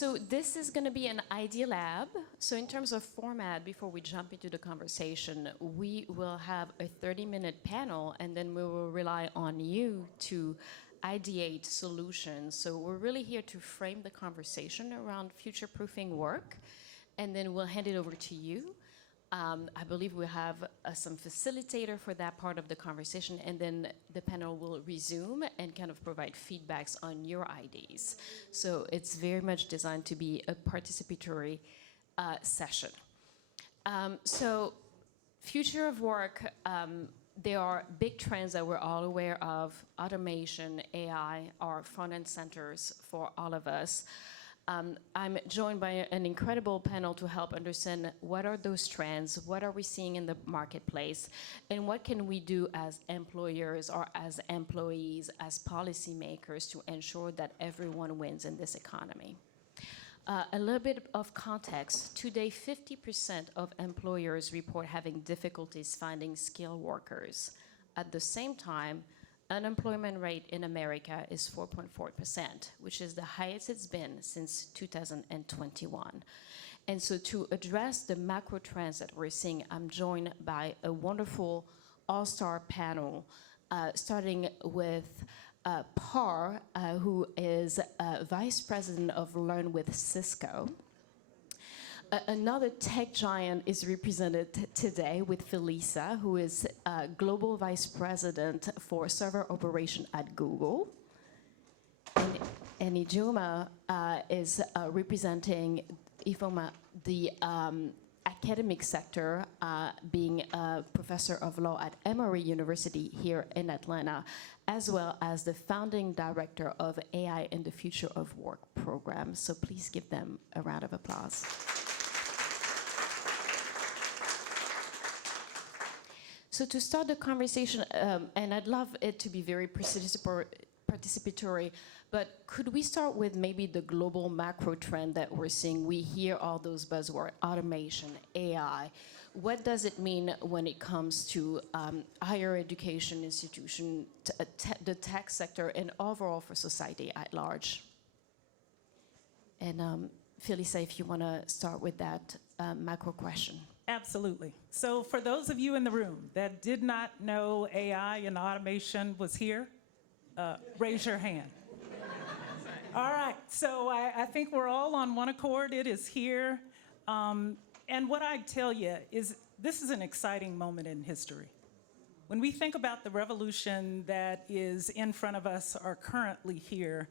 So this is going to be an idea lab. So in terms of format, before we jump into the conversation, we will have a 30-minute panel, and then we will rely on you to ideate solutions. So we're really here to frame the conversation around future-proofing work, and then we'll hand it over to you. I believe we'll have some facilitator for that part of the conversation, and then the panel will resume and kind of provide feedbacks on your ideas. So it's very much designed to be a participatory session. So future of work, there are big trends that we're all aware of. Automation, AI are front and centers for all of us. I'm joined by an incredible panel to help understand what are those trends, what are we seeing in the marketplace, and what can we do as employers or as employees, as policymakers to ensure that everyone wins in this economy. A little bit of context. Today, 50% of employers report having difficulties finding skilled workers. At the same time, unemployment rate in America is 4.4%, which is the highest it's been since 2021. And so to address the macro trends that we're seeing, I'm joined by a wonderful all-star panel, starting with Par, who is Vice President of Learn with Cisco. Another tech giant is represented today with Felisa, who is Global Vice President for Server Operation at Google. And Ijoma is representing IFOMA, the academic sector, being a professor of law at Emory University here in Atlanta, as well as the founding director of AI in the Future of Work program. So please give them a round of applause. So to start the conversation, and I'd love it to be very participatory, but could we start with maybe the global macro trend that we're seeing? We hear all those buzzwords, automation, AI. What does it mean when it comes to higher education institution, the tech sector, and overall for society at large? And Felisa, if you want to start with that macro question. Absolutely. So for those of you in the room that did not know AI and automation was here, raise your hand. All right, so I think we're all on one accord. It is here. And what I tell you is this is an exciting moment in history. When we think about the revolution that is in front of us or currently here,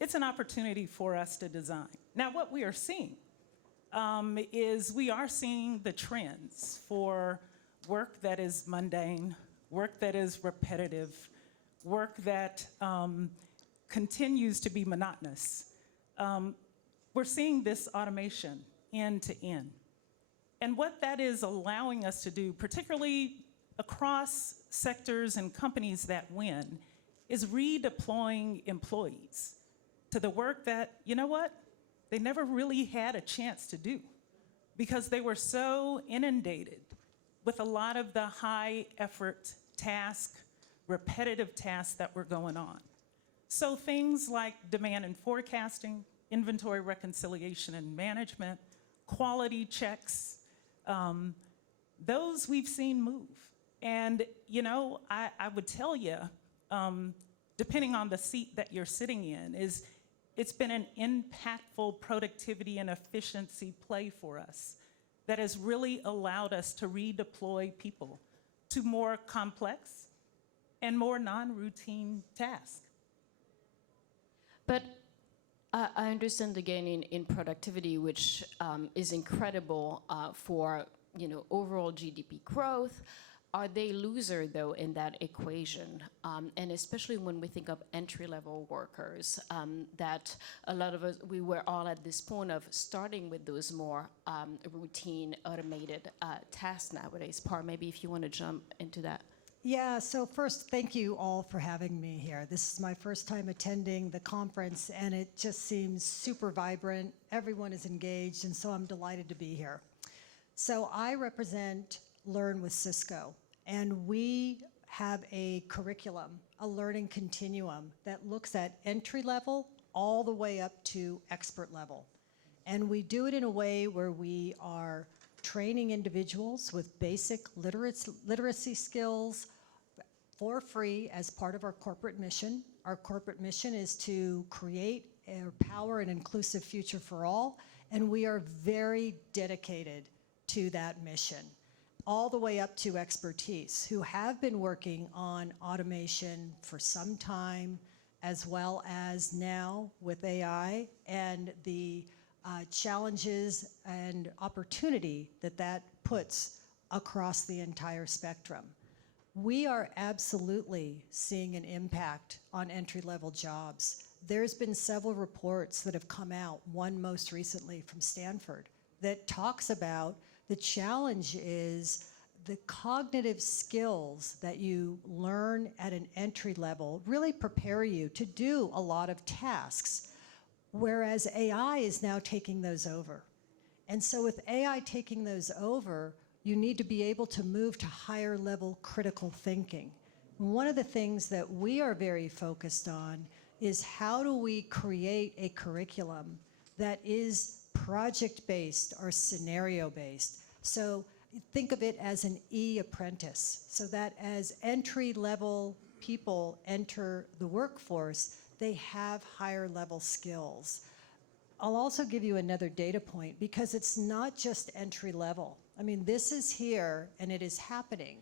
it's an opportunity for us to design. Now, what we are seeing is we are seeing the trends for work that is mundane, work that is repetitive, work that continues to be monotonous. We're seeing this automation end to end. And what that is allowing us to do, particularly across sectors and companies that win, is redeploying employees to the work that, you know what, they never really had a chance to do because they were so inundated with a lot of the high effort tasks, repetitive tasks that were going on. So things like demand and forecasting, inventory reconciliation and management, quality checks, those we've seen move. And you know, I would tell you, depending on the seat that you're sitting in, it's been an impactful productivity and efficiency play for us that has really allowed us to redeploy people to more complex and more non-routine tasks. But I understand the gain in productivity, which is incredible for overall GDP growth. Are they loser, though, in that equation? And especially when we think of entry-level workers, that a lot of us, we were all at this point of starting with those more routine, automated tasks nowadays. Par, maybe if you want to jump into that. Yeah, so first, thank you all for having me here. This is my first time attending the conference, and it just seems super vibrant. Everyone is engaged, and so I'm delighted to be here. So I represent Learn with Cisco, and we have a curriculum, a learning continuum that looks at entry level all the way up to expert level. And we do it in a way where we are training individuals with basic literacy skills for free as part of our corporate mission. Our corporate mission is to create, empower an inclusive future for all, and we are very dedicated to that mission, all the way up to expertise, who have been working on automation for some time, as well as now with AI and the challenges and opportunity that that puts across the entire spectrum. We are absolutely seeing an impact on entry-level jobs. There's been several reports that have come out, one most recently from Stanford, that talks about the challenge is the cognitive skills that you learn at an entry level really prepare you to do a lot of tasks, whereas AI is now taking those over. And so with AI taking those over, you need to be able to move to higher level critical thinking. One of the things that we are very focused on is how do we create a curriculum that is project-based or scenario-based. So think of it as an e-apprentice, so that as entry-level people enter the workforce, they have higher level skills. I'll also give you another data point, because it's not just entry level. I mean, this is here and it is happening.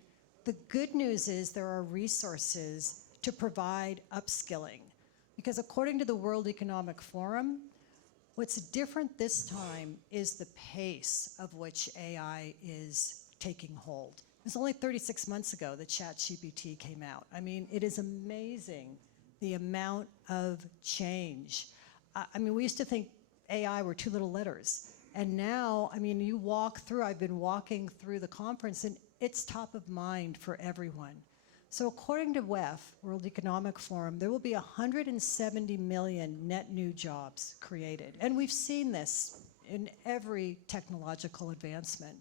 The good news is there are resources to provide upskilling, because according to the World Economic Forum, what's different this time is the pace of which AI is taking hold. It was only 36 months ago that ChatGPT came out. I mean, it is amazing the amount of change. I mean, we used to think AI were two little letters. And now, I mean, you walk through, I've been walking through the conference, and it's top of mind for everyone. So according to WEF, World Economic Forum, there will be 170 million net new jobs created. And we've seen this in every technological advancement.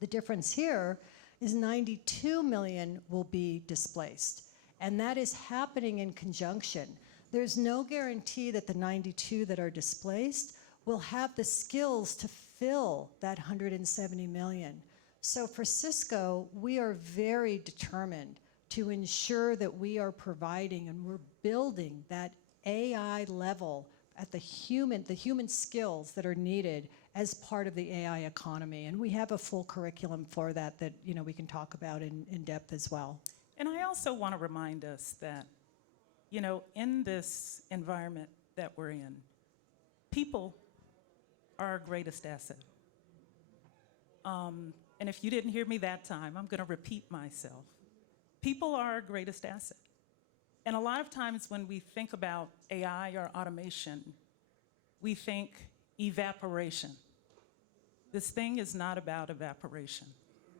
The difference here is 92 million will be displaced. And that is happening in conjunction. There's no guarantee that the 92 that are displaced will have the skills to fill that 170 million. So for Cisco, we are very determined to ensure that we are providing and we're building that AI level at the human skills that are needed as part of the AI economy. And we have a full curriculum for that we can talk about in depth as well. And I also want to remind us that, in this environment that we're in, people are our greatest asset. And if you didn't hear me that time, I'm going to repeat myself. People are our greatest asset. And a lot of times when we think about AI or automation, we think evaporation. This thing is not about evaporation.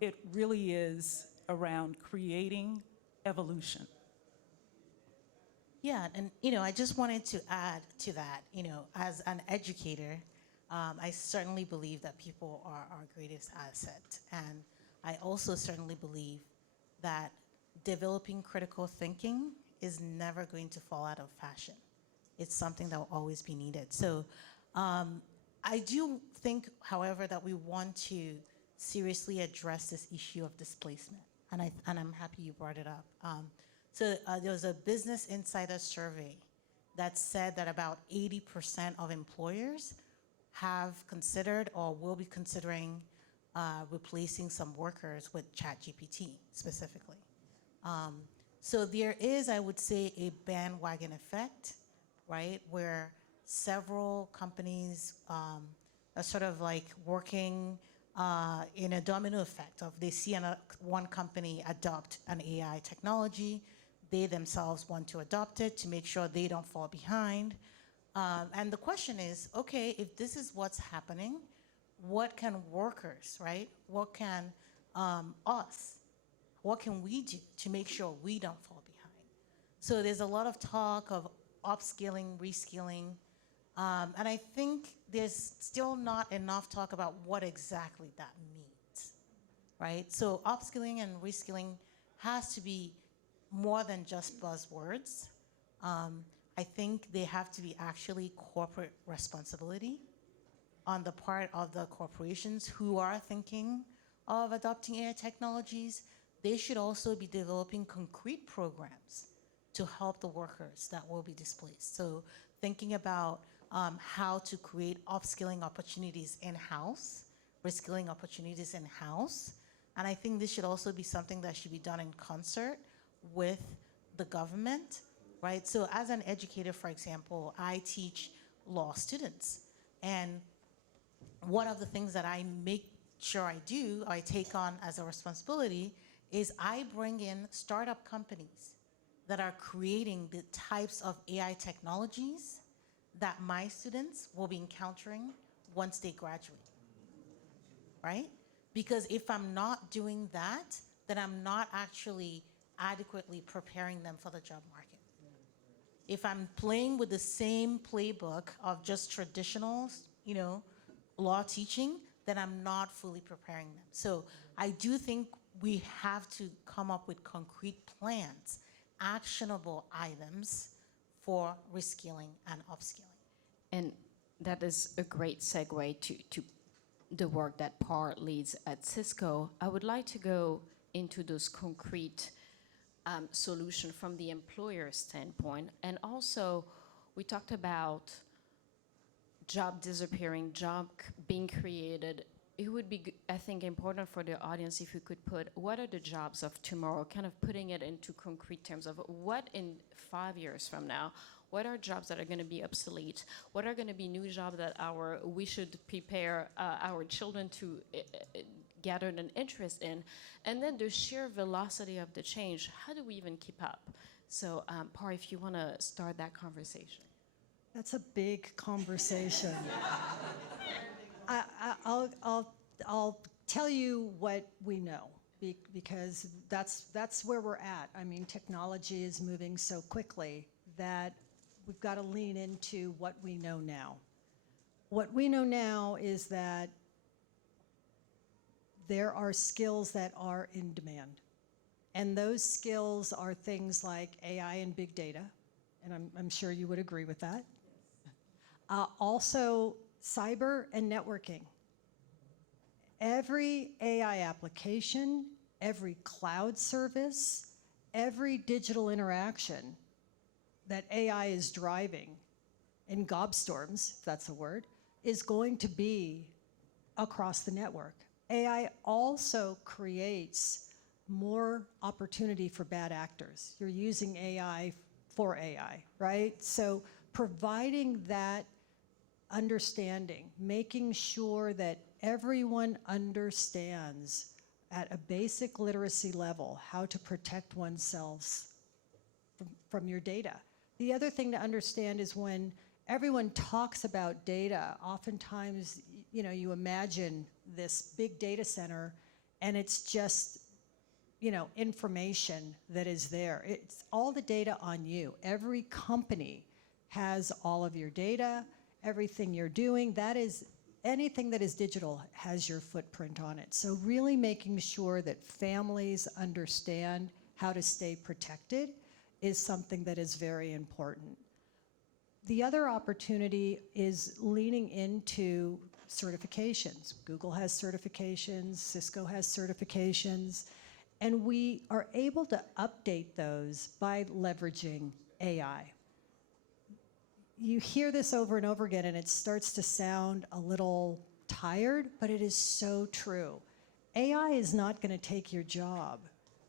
It really is around creating evolution. Yeah, and I just wanted to add to that, as an educator, I certainly believe that people are our greatest asset. And I also certainly believe that developing critical thinking is never going to fall out of fashion. It's something that will always be needed. So I do think, however, that we want to seriously address this issue of displacement. And I'm happy you brought it up. So there was a Business Insider survey that said that about 80% of employers have considered or will be considering replacing some workers with ChatGPT specifically. So there is, I would say, a bandwagon effect, right, where several companies are sort of like working in a domino effect of they see one company adopt an AI technology, they themselves want to adopt it to make sure they don't fall behind. And the question is, okay, if this is what's happening, what can workers, right? What can what can we do to make sure we don't fall behind? So there's a lot of talk of upskilling, reskilling, and I think there's still not enough talk about what exactly that means, right? So upskilling and reskilling has to be more than just buzzwords. I think they have to be actually corporate responsibility, on the part of the corporations who are thinking of adopting AI technologies, they should also be developing concrete programs to help the workers that will be displaced. So thinking about how to create upskilling opportunities in-house, reskilling opportunities in-house. And I think this should also be something that should be done in concert with the government, right? So as an educator, for example, I teach law students. And one of the things that I make sure I do, I take on as a responsibility, is I bring in startup companies that are creating the types of AI technologies that my students will be encountering once they graduate, right? Because if I'm not doing that, then I'm not actually adequately preparing them for the job market. If I'm playing with the same playbook of just traditional, law teaching, then I'm not fully preparing them. So I do think we have to come up with concrete plans, actionable items for reskilling and upskilling. And that is a great segue to the work that PAR leads at Cisco. I would like to go into those concrete solutions from the employer standpoint. And also, we talked about job disappearing, job being created. It would be, I think, important for the audience if we could put what are the jobs of tomorrow, kind of putting it into concrete terms of what in 5 years from now, what are jobs that are going to be obsolete? What are going to be new jobs that we should prepare our children to gather an interest in? And then the sheer velocity of the change, how do we even keep up? So, Par, if you want to start that conversation. That's a big conversation. I'll tell you what we know because that's where we're at. I mean, technology is moving so quickly that we've got to lean into what we know now. What we know now is that there are skills that are in demand. And those skills are things like AI and big data, and I'm sure you would agree with that. Also, cyber and networking. Every AI application, every cloud service, every digital interaction that AI is driving in gobstorms, if that's a word, is going to be across the network. AI also creates more opportunity for bad actors. You're using AI for AI, right? So providing that understanding, making sure that everyone understands at a basic literacy level how to protect oneself from your data. The other thing to understand is when everyone talks about data, oftentimes, you imagine this big data center and it's just, information that is there. It's all the data on you. Every company has all of your data, everything you're doing. That is, anything that is digital has your footprint on it. So really making sure that families understand how to stay protected is something that is very important. The other opportunity is leaning into certifications. Google has certifications, Cisco has certifications, and we are able to update those by leveraging AI. You hear this over and over again, and it starts to sound a little tired, but it is so true. AI is not going to take your job.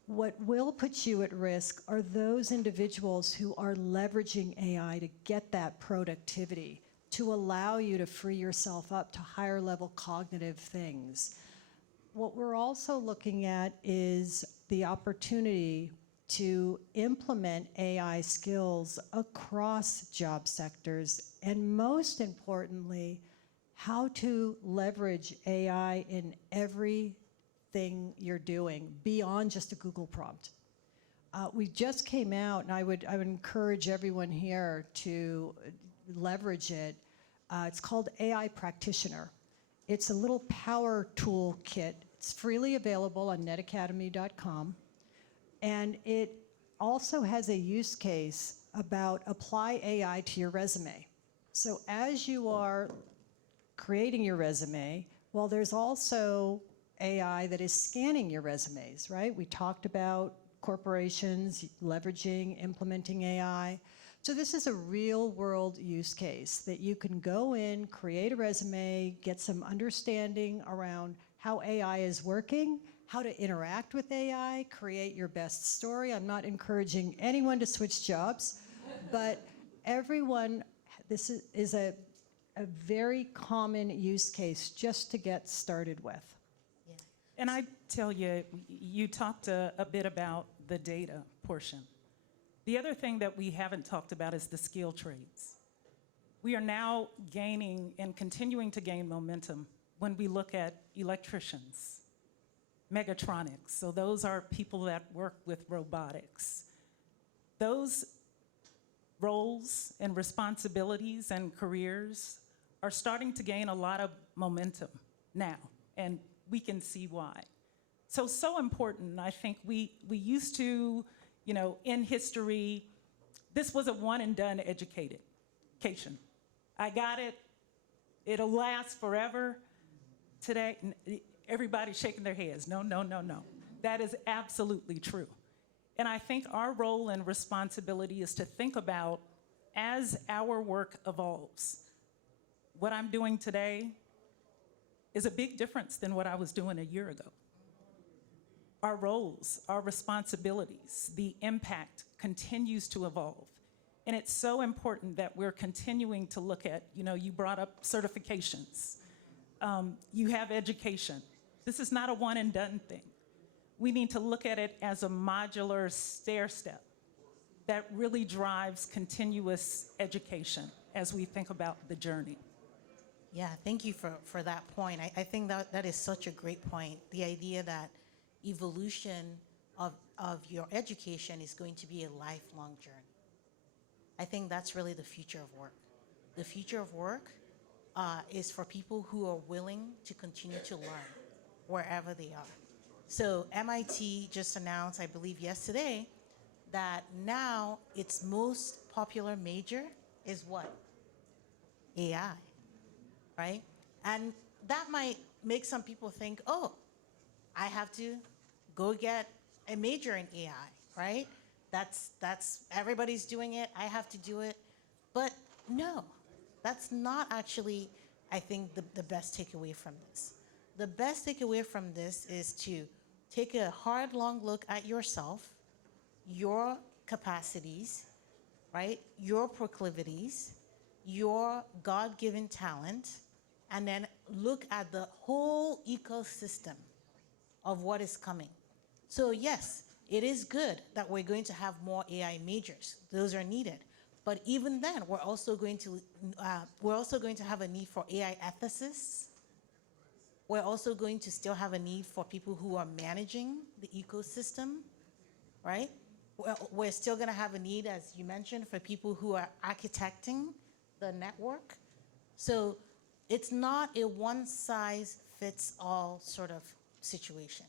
What will put you at risk are those individuals who are leveraging AI to get that productivity, to allow you to free yourself up to higher level cognitive things. What we're also looking at is the opportunity to implement AI skills across job sectors, and most importantly, how to leverage AI in everything you're doing beyond just a Google prompt. We just came out, and I would encourage everyone here to leverage it. It's called AI Practitioner. It's a little power tool kit. It's freely available on netacademy.com. And it also has a use case about apply AI to your resume. So as you are creating your resume. Well, there's also AI that is scanning your resumes, right? We talked about corporations leveraging, implementing AI. So this is a real world use case that you can go in, create a resume, get some understanding around how AI is working, how to interact with AI, create your best story. I'm not encouraging anyone to switch jobs, but everyone, this is a very common use case just to get started with. Yeah. And I tell you, you talked a bit about the data portion. The other thing that we haven't talked about is the skill trades. We are now gaining and continuing to gain momentum when we look at electricians, mechatronics. So those are people that work with robotics. Those roles and responsibilities and careers are starting to gain a lot of momentum now, and we can see why. So important. I think we used to, in history, this was a one and done education. I got it, it'll last forever. Today, everybody's shaking their heads. No. That is absolutely true. And I think our role and responsibility is to think about, as our work evolves, what I'm doing today is a big difference than what I was doing a year ago. Our roles, our responsibilities, the impact continues to evolve. And it's so important that we're continuing to look at, you brought up certifications. You have education. This is not a one and done thing. We need to look at it as a modular stair step that really drives continuous education as we think about the journey. Yeah, thank you for that point. I think that is such a great point. The idea that evolution of your education is going to be a lifelong journey. I think that's really the future of work. The future of work is for people who are willing to continue to learn wherever they are. So MIT just announced, I believe yesterday, that now its most popular major is what? AI, right? And that might make some people think, oh, I have to go get a major in AI, right? That's everybody's doing it, I have to do it. But no, that's not actually, I think, the best takeaway from this. The best takeaway from this is to take a hard, long look at yourself, your capacities, right? Your proclivities, your God-given talent, and then look at the whole ecosystem of what is coming. So yes, it is good that we're going to have more AI majors. Those are needed. But even then, we're also going to have a need for AI ethicists. We're also going to still have a need for people who are managing the ecosystem, right? We're still going to have a need, as you mentioned, for people who are architecting the network. So it's not a one-size-fits-all sort of situation,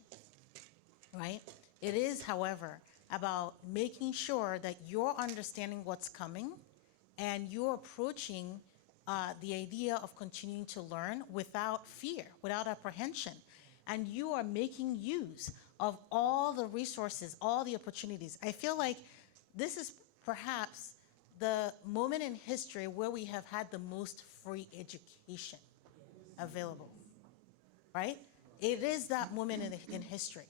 right? It is, however, about making sure that you're understanding what's coming and you're approaching the idea of continuing to learn without fear, without apprehension. And you are making use of all the resources, all the opportunities. I feel like this is perhaps the moment in history where we have had the most free education available, right? It is that moment in history,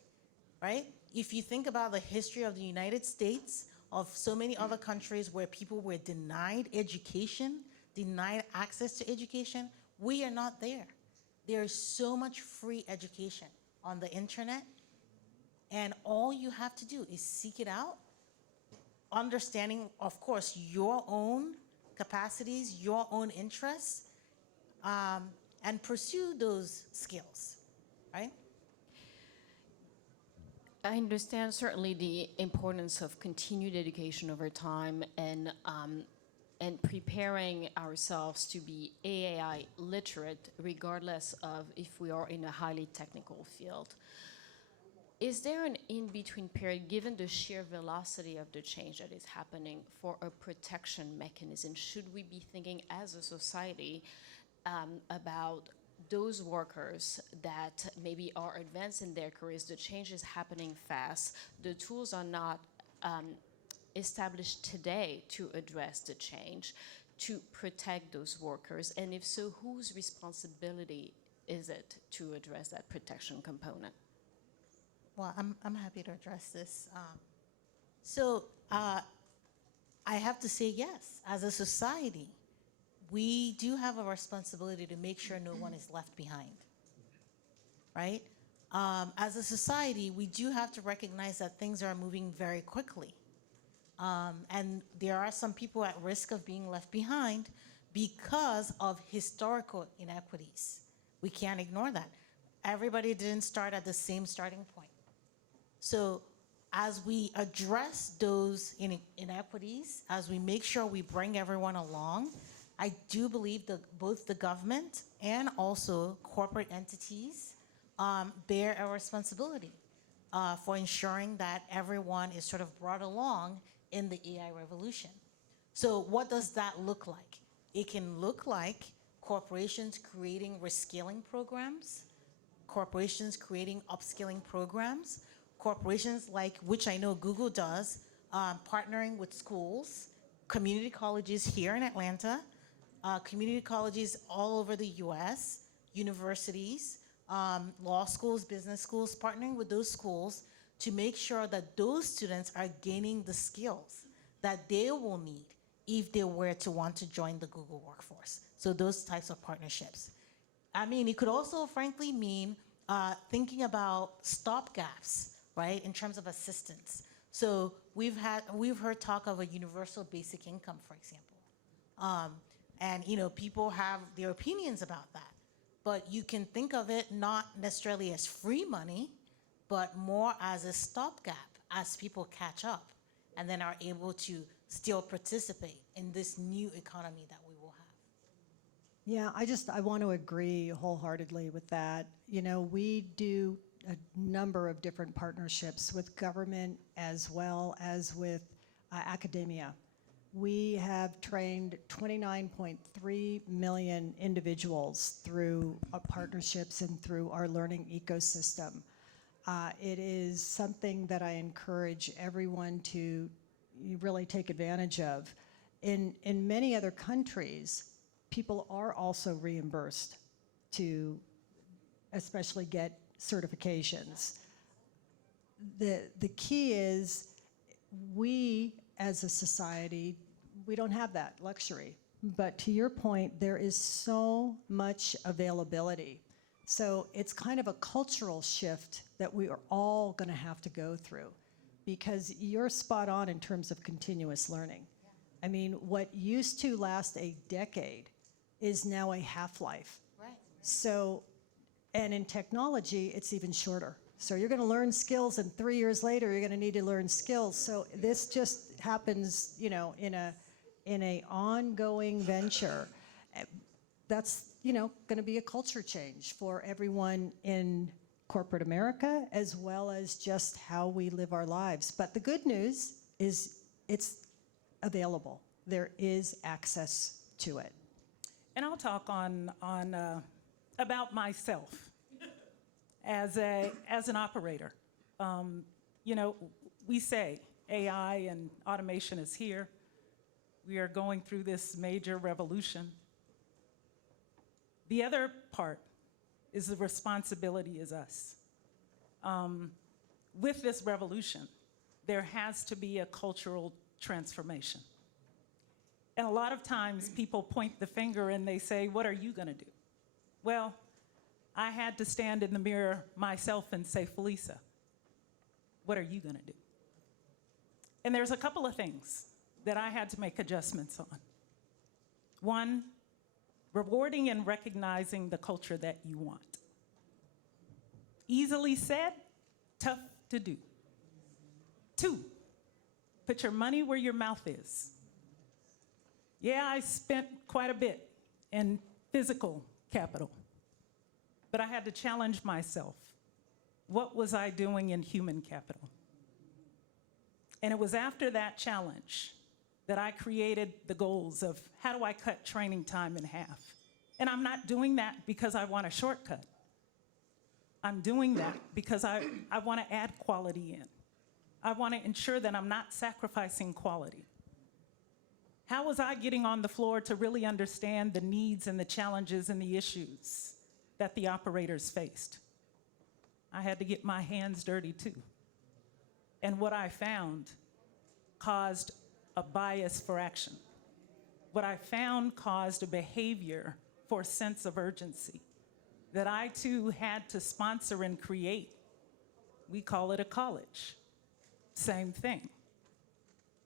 right? If you think about the history of the United States, of so many other countries where people were denied education, denied access to education, we are not there. There is so much free education on the internet, and all you have to do is seek it out, understanding, of course, your own capacities, your own interests, and pursue those skills, right? I understand certainly the importance of continued education over time and preparing ourselves to be AI literate, regardless of if we are in a highly technical field. Is there an in-between period, given the sheer velocity of the change that is happening, for a protection mechanism? Should we be thinking as a society about those workers that maybe are advanced in their careers. The change is happening fast. The tools are not established today to address the change, to protect those workers? And if so, whose responsibility is it to address that protection component? Well, I'm happy to address this. I have to say yes. As a society, we do have a responsibility to make sure no one is left behind, right? As a society, we do have to recognize that things are moving very quickly. And there are some people at risk of being left behind because of historical inequities. We can't ignore that. Everybody didn't start at the same starting point. So as we address those inequities, as we make sure we bring everyone along, I do believe that both the government and also corporate entities bear a responsibility for ensuring that everyone is sort of brought along in the AI revolution. So what does that look like? It can look like corporations creating reskilling programs, corporations creating upskilling programs, corporations like, which I know Google does, partnering with schools, community colleges here in Atlanta, community colleges all over the US, universities, law schools, business schools, partnering with those schools to make sure that those students are gaining the skills that they will need if they were to want to join the Google workforce. So those types of partnerships. I mean, it could also frankly mean thinking about stopgaps, right, in terms of assistance. So we've heard talk of a universal basic income, for example. And people have their opinions about that. But you can think of it not necessarily as free money, but more as a stopgap as people catch up and then are able to still participate in this new economy that we will have. Yeah, I want to agree wholeheartedly with that. We do a number of different partnerships with government as well as with academia. We have trained 29.3 million individuals through partnerships and through our learning ecosystem. It is something that I encourage everyone to really take advantage of. In many other countries, people are also reimbursed to especially get certifications. The key is we as a society, we don't have that luxury. But to your point, there is so much availability. So it's kind of a cultural shift that we are all going to have to go through, because you're spot on in terms of continuous learning. I mean, what used to last a decade is now a half-life. Right. So, and in technology, it's even shorter. So you're going to learn skills, and 3 years later, you're going to need to learn skills. So this just happens, in a ongoing venture. That's, going to be a culture change for everyone in corporate America, as well as just how we live our lives. But the good news is it's available. There is access to it. And I'll talk on about myself as an operator. We say AI and automation is here. We are going through this major revolution. The other part is the responsibility is us. With this revolution, there has to be a cultural transformation. And a lot of times people point the finger and they say, what are you going to do? Well, I had to stand in the mirror myself and say, Felisa, what are you going to do? And there's a couple of things that I had to make adjustments on. One, rewarding and recognizing the culture that you want. Easily said, tough to do. Two, put your money where your mouth is. Yeah, I spent quite a bit in physical capital, but I had to challenge myself. What was I doing in human capital? And it was after that challenge that I created the goals of how do I cut training time in half? And I'm not doing that because I want a shortcut. I'm doing that because I want to add quality in. I want to ensure that I'm not sacrificing quality. How was I getting on the floor to really understand the needs and the challenges and the issues that the operators faced? I had to get my hands dirty too. And what I found caused a bias for action. What I found caused a behavior for a sense of urgency that I too had to sponsor and create. We call it a college. Same thing.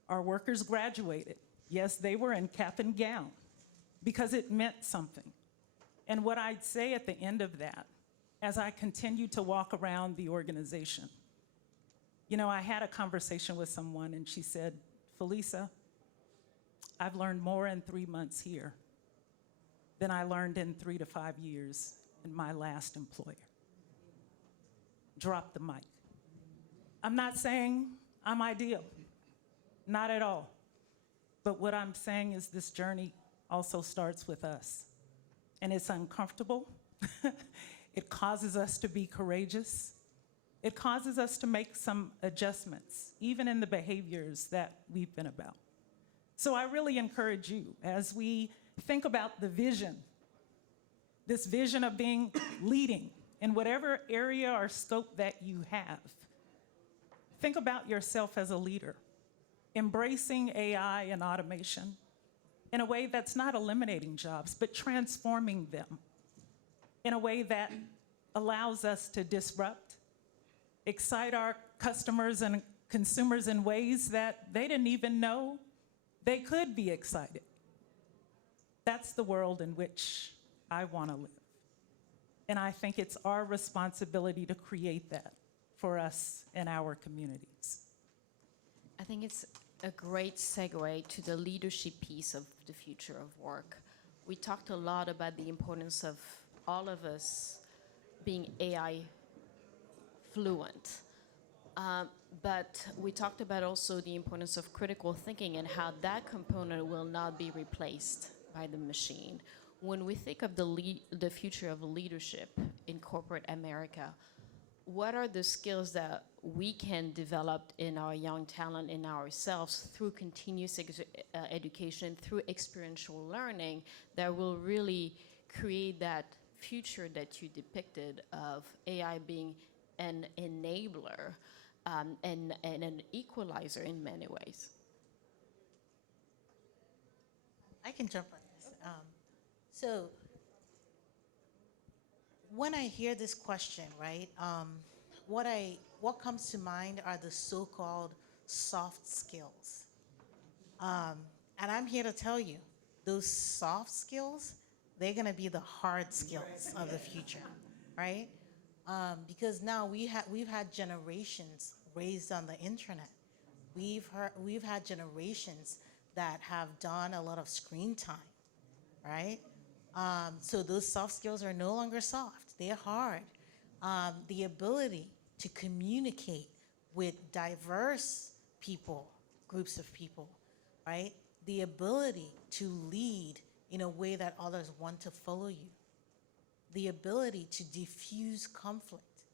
Our workers graduated. Yes, they were in cap and gown because it meant something. And what I'd say at the end of that, as I continued to walk around the organization, you know, I had a conversation with someone and she said, Felisa, I've learned more in 3 months here than I learned in 3 to 5 years in my last employer. Drop the mic. I'm not saying I'm ideal, not at all. But what I'm saying is this journey also starts with us. And it's uncomfortable. It causes us to be courageous. It causes us to make some adjustments, even in the behaviors that we've been about. So I really encourage you, as we think about the vision, this vision of leading in whatever area or scope that you have, think about yourself as a leader, embracing AI and automation in a way that's not eliminating jobs, but transforming them in a way that allows us to disrupt, excite our customers and consumers in ways that they didn't even know they could be excited. That's the world in which I want to live. And I think it's our responsibility to create that for us and our communities. I think it's a great segue to the leadership piece of the future of work. We talked a lot about the importance of all of us being AI fluent. But we talked about also the importance of critical thinking and how that component will not be replaced by the machine. When we think of the future of leadership in corporate America, what are the skills that we can develop in our young talent, in ourselves, through continuous education, through experiential learning, that will really create that future that you depicted of AI being an enabler and an equalizer in many ways? I can jump on this. So when I hear this question, right, what comes to mind are the so-called soft skills. And I'm here to tell you, those soft skills, they're going to be the hard skills of the future, right? Because now we've had generations raised on the internet. We've had generations that have done a lot of screen time, right? So those soft skills are no longer soft, they're hard. The ability to communicate with diverse people, groups of people, right? The ability to lead in a way that others want to follow you. The ability to diffuse conflict.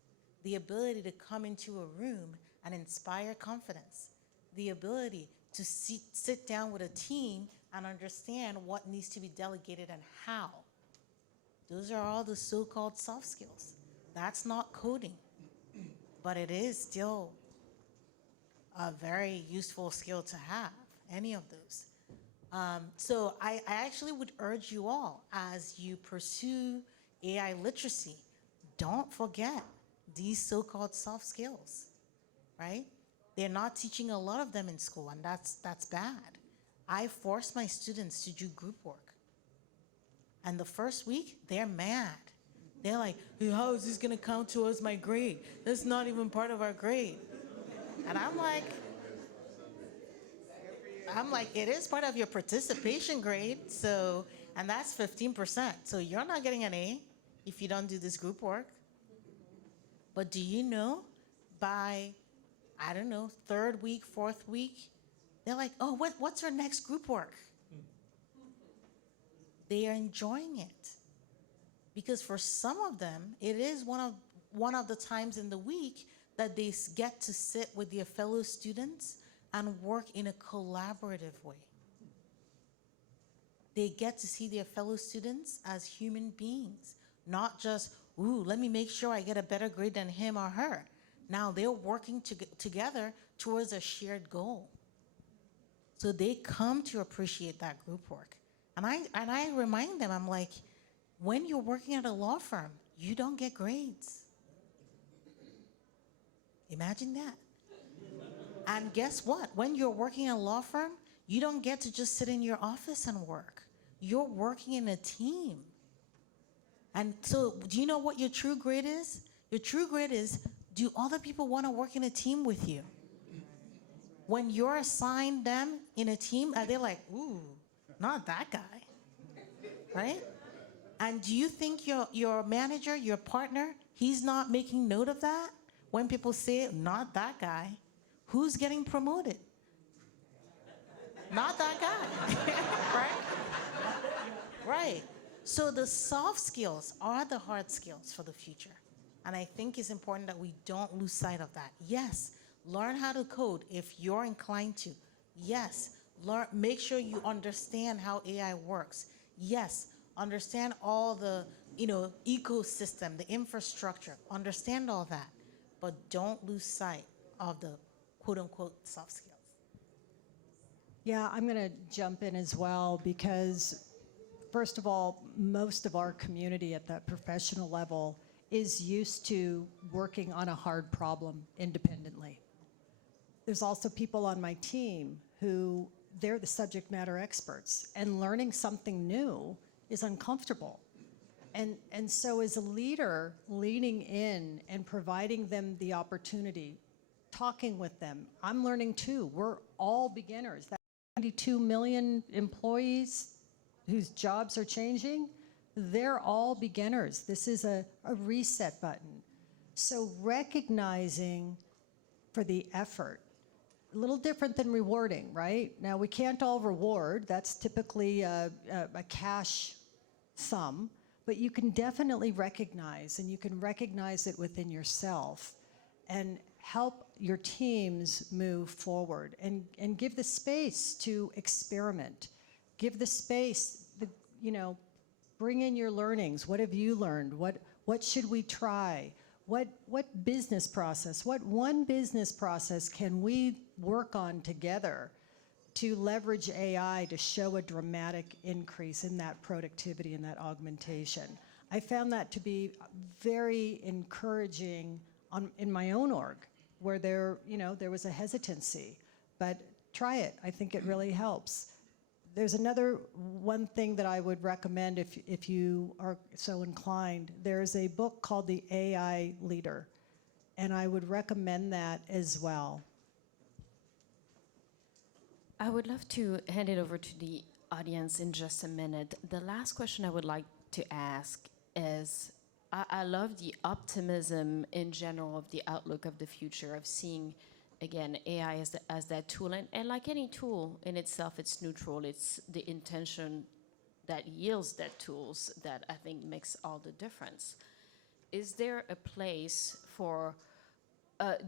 The ability to come into a room and inspire confidence. The ability to sit down with a team and understand what needs to be delegated and how. Those are all the so-called soft skills. That's not coding, but it is still a very useful skill to have, any of those. So I actually would urge you all, as you pursue AI literacy, don't forget these so-called soft skills, right? They're not teaching a lot of them in school, and that's bad. I force my students to do group work. And the first week, they're mad. They're like, hey, how is this gonna count towards my grade? That's not even part of our grade. And I'm like, it is part of your participation grade, so, and that's 15%. So you're not getting an A if you don't do this group work. But do you know, by, I don't know, third week, fourth week, they're like, oh, what's our next group work? They are enjoying it. Because for some of them, it is one of the times in the week that they get to sit with their fellow students and work in a collaborative way. They get to see their fellow students as human beings, not just, ooh, let me make sure I get a better grade than him or her. Now they're working together towards a shared goal. So they come to appreciate that group work. And I remind them, I'm like, when you're working at a law firm, you don't get grades. Imagine that. And guess what? When you're working in a law firm, you don't get to just sit in your office and work. You're working in a team. And so, do you know what your true grade is? Your true grade is, do other people want to work in a team with you? When you're assigned them in a team, are they like, ooh, not that guy, right? And do you think your manager, your partner, he's not making note of that? When people say, not that guy, who's getting promoted? Not that guy, right? Right. So the soft skills are the hard skills for the future. And I think it's important that we don't lose sight of that. Yes, learn how to code if you're inclined to. Yes, make sure you understand how AI works. Yes, understand all the ecosystem, the infrastructure. Understand all that. But don't lose sight of the quote-unquote soft skills. Yeah, I'm going to jump in as well because, first of all, most of our community at that professional level is used to working on a hard problem independently. There's also people on my team who they're the subject matter experts, and learning something new is uncomfortable. And so as a leader, leaning in and providing them the opportunity, talking with them, I'm learning too. We're all beginners. That 92 million employees whose jobs are changing, they're all beginners. This is a reset button. So recognizing for the effort, a little different than rewarding, right? Now we can't all reward, that's typically a cash sum, but you can definitely recognize, and you can recognize it within yourself and help your teams move forward and give the space to experiment. Give the space, bring in your learnings. What have you learned? What should we try? What business process, what one business process can we work on together to leverage AI to show a dramatic increase in that productivity and that augmentation? I found that to be very encouraging in my own org, where there was a hesitancy, but try it. I think it really helps. There's another one thing that I would recommend if you are so inclined. There's a book called The AI Leader, and I would recommend that as well. I would love to hand it over to the audience in just a minute. The last question I would like to ask is, I love the optimism in general of the outlook of the future, of seeing, again, AI as that tool. And like any tool in itself, it's neutral. It's the intention that yields that tools that I think makes all the difference. Is there a place for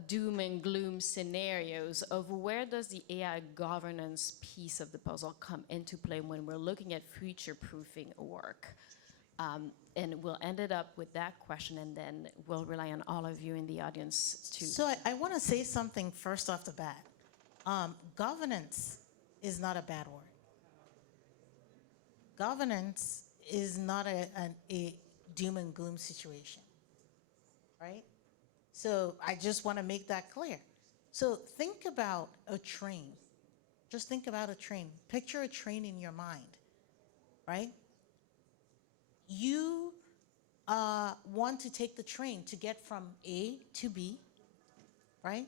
doom and gloom scenarios of where does the AI governance piece of the puzzle come into play when we're looking at future-proofing work? And we'll end it up with that question, and then we'll rely on all of you in the audience to... So I want to say something first off the bat. Governance is not a bad word. Governance is not a doom and gloom situation, right? So I just want to make that clear. So think about a train. Just think about a train. Picture a train in your mind, right? You want to take the train to get from A to B, right?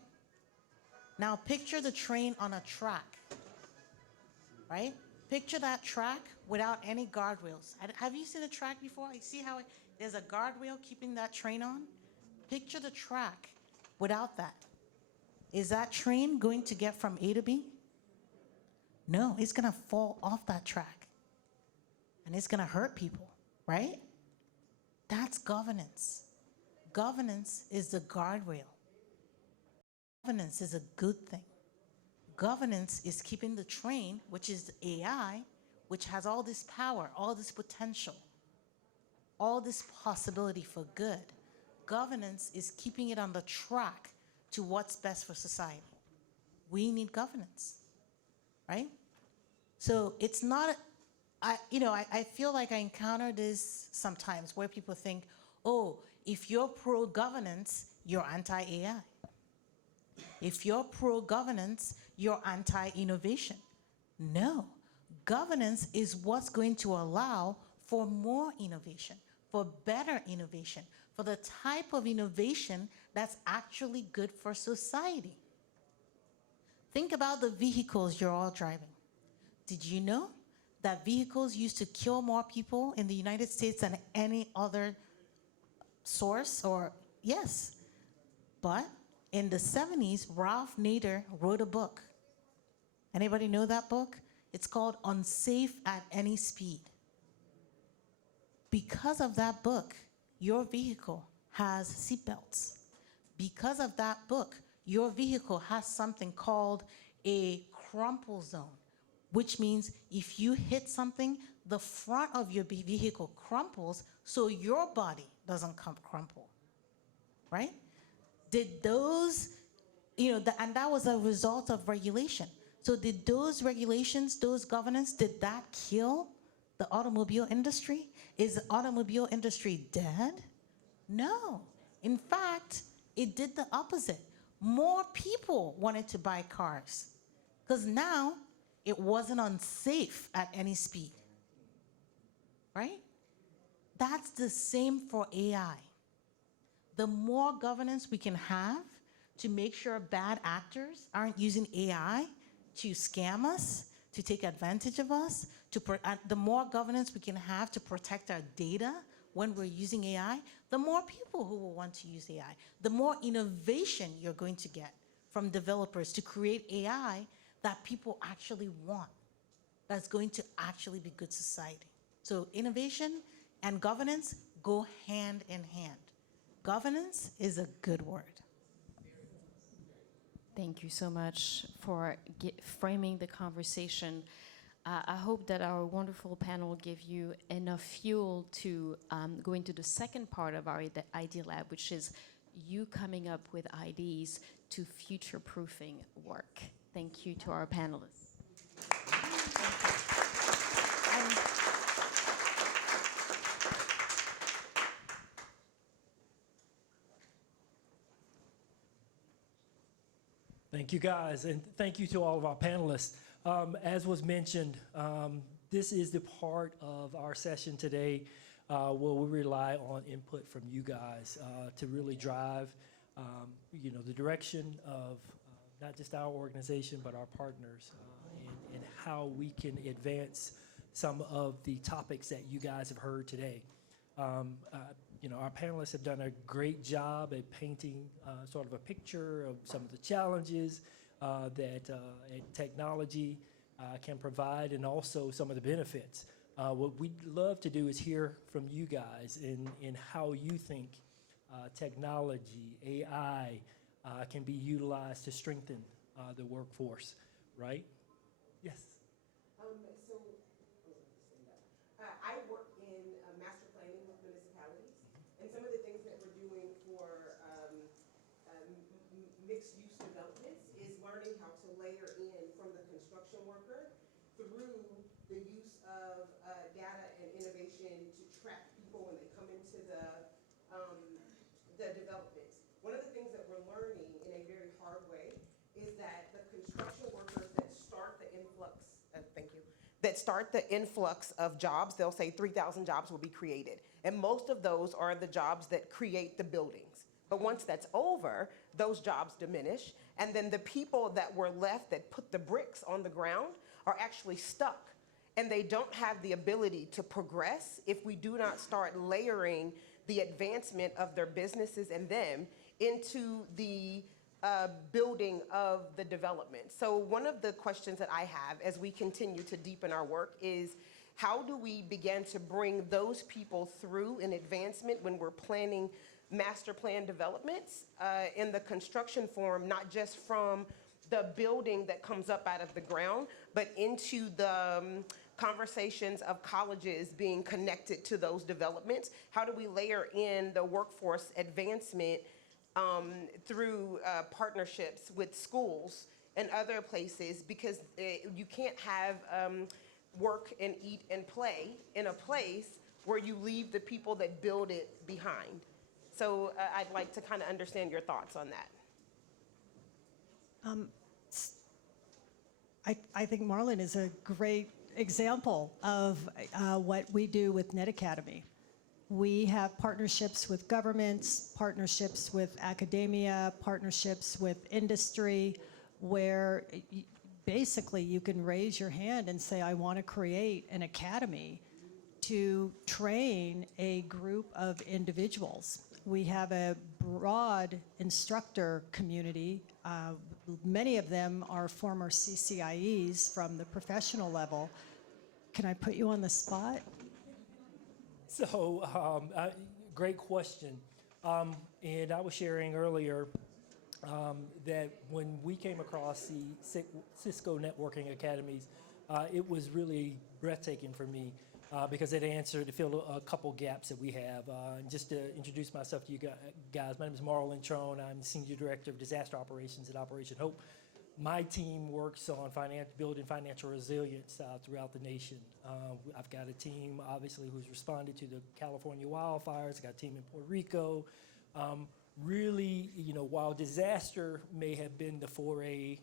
Now picture the train on a track, right? Picture that track without any guardrails. Have you seen a track before? You see how there's a guardrail keeping that train on? Picture the track without that. Is that train going to get from A to B? No, it's going to fall off that track. And it's going to hurt people, right? That's governance. Governance is the guardrail. Governance is a good thing. Governance is keeping the train, which is AI, which has all this power, all this potential, all this possibility for good. Governance is keeping it on the track to what's best for society. We need governance, right? So it's not, I feel like I encounter this sometimes where people think, oh, if you're pro-governance, you're anti-AI. If you're pro-governance, you're anti-innovation. No, governance is what's going to allow for more innovation, for better innovation, for the type of innovation that's actually good for society. Think about the vehicles you're all driving. Did you know that vehicles used to kill more people in the United States than any other source? Or yes, but in the 70s, Ralph Nader wrote a book. Anybody know that book? It's called Unsafe at Any Speed. Because of that book, your vehicle has seatbelts. Because of that book, your vehicle has something called a crumple zone, which means if you hit something, the front of your vehicle crumples so your body doesn't crumple, right? Did those, and that was a result of regulation. So did those regulations, those governance, did that kill the automobile industry? Is the automobile industry dead? No. In fact, it did the opposite. More people wanted to buy cars because now it wasn't unsafe at any speed, right? That's the same for AI. The more governance we can have to make sure bad actors aren't using AI to scam us, to take advantage of us, the more governance we can have to protect our data when we're using AI, the more people who will want to use AI, the more innovation you're going to get from developers to create AI that people actually want, that's going to actually be good society. So innovation and governance go hand in hand. Governance is a good word. Thank you so much for framing the conversation. I hope that our wonderful panel gave you enough fuel to go into the second part of our Idea Lab, which is you coming up with ideas to future-proofing work. Thank you to our panelists. Thank you, guys, and thank you to all of our panelists. As was mentioned, this is the part of our session today where we rely on input from you guys to really drive, the direction of not just our organization but our partners and how we can advance some of the topics that you guys have heard today. Our panelists have done a great job at painting sort of a picture of some of the challenges that technology can provide and also some of the benefits. What we'd love to do is hear from you guys in how you think technology, AI, can be utilized to strengthen the workforce, right? Yes. I work in master planning with municipalities, and some of the things that we're doing for mixed-use developments is learning how to layer in from the construction worker through the use of data and innovation to track people when they come into the developments. One of the things that we're learning in a very hard way is that the construction workers that start the influx, that start the influx of jobs, they'll say 3,000 jobs will be created. And most of those are the jobs that create the buildings. But once that's over, those jobs diminish. And then the people that were left that put the bricks on the ground are actually stuck. And they don't have the ability to progress if we do not start layering the advancement of their businesses and them into the building of the development. So one of the questions that I have as we continue to deepen our work is, how do we begin to bring those people through in advancement when we're planning master plan developments in the construction form, not just from the building that comes up out of the ground, but into the conversations of colleges being connected to those developments? How do we layer in the workforce advancement through partnerships with schools and other places? Because you can't have work and eat and play in a place where you leave the people that build it behind. So I'd like to kind of understand your thoughts on that. I think Marlon is a great example of what we do with Net Academy. We have partnerships with governments, partnerships with academia, partnerships with industry, where basically you can raise your hand and say, I want to create an academy to train a group of individuals. We have a broad instructor community. Many of them are former CCIEs from the professional level. Can I put you on the spot? So, great question. And I was sharing earlier that when we came across the Cisco networking academies, it was really breathtaking for me because it filled a couple gaps that we have. And just to introduce myself to you guys, my name is Marlon Trone. I'm the Senior Director of Disaster Operations at Operation Hope. My team works on building financial resilience throughout the nation. I've got a team, obviously, who's responded to the California wildfires. I've got a team in Puerto Rico. Really, while disaster may have been the foray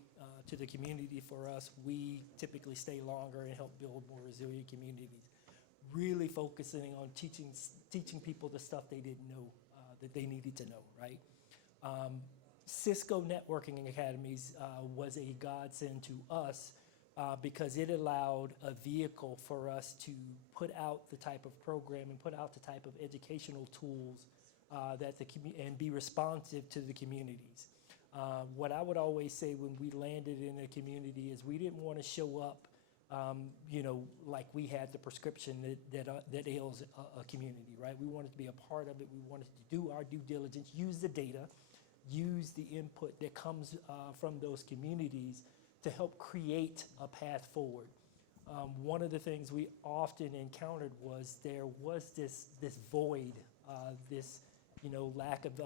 to the community for us, we typically stay longer and help build more resilient communities. Really focusing on teaching people the stuff they didn't know that they needed to know, right? Cisco Networking Academies was a godsend to us because it allowed a vehicle for us to put out the type of programming, put out the type of educational tools and be responsive to the communities. What I would always say when we landed in a community is we didn't want to show up, like we had the prescription that ails a community, right? We wanted to be a part of it. We wanted to do our due diligence, use the data, use the input that comes from those communities to help create a path forward. One of the things we often encountered was there was this void, this lack of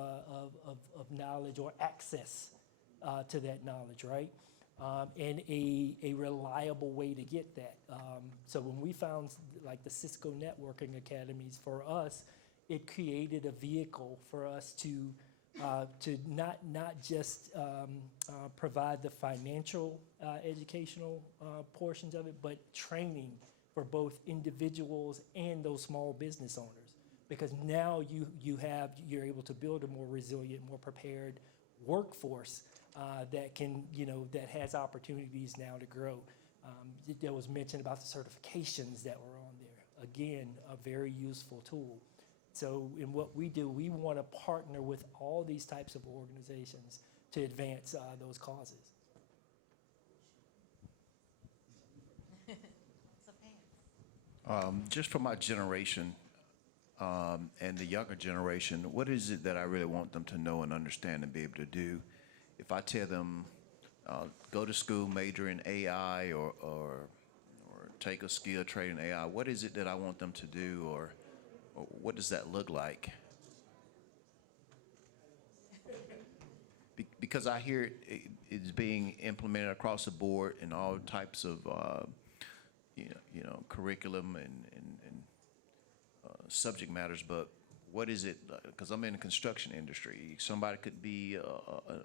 knowledge or access to that knowledge, right? And a reliable way to get that. So when we found like the Cisco Networking Academies, for us, it created a vehicle for us to not just provide the financial educational portions of it, but training for both individuals and those small business owners. Because now you're able to build a more resilient, more prepared workforce that has opportunities now to grow. There was mention about the certifications that were on there. Again, a very useful tool. So in what we do, we want to partner with all these types of organizations to advance those causes. Just for my generation and the younger generation, what is it that I really want them to know and understand and be able to do? If I tell them, go to school, major in AI or take a skill trade in AI, what is it that I want them to do, or what does that look like? Because I hear it's being implemented across the board in all types of curriculum and subject matters, but what is it? Because I'm in the construction industry. Somebody could be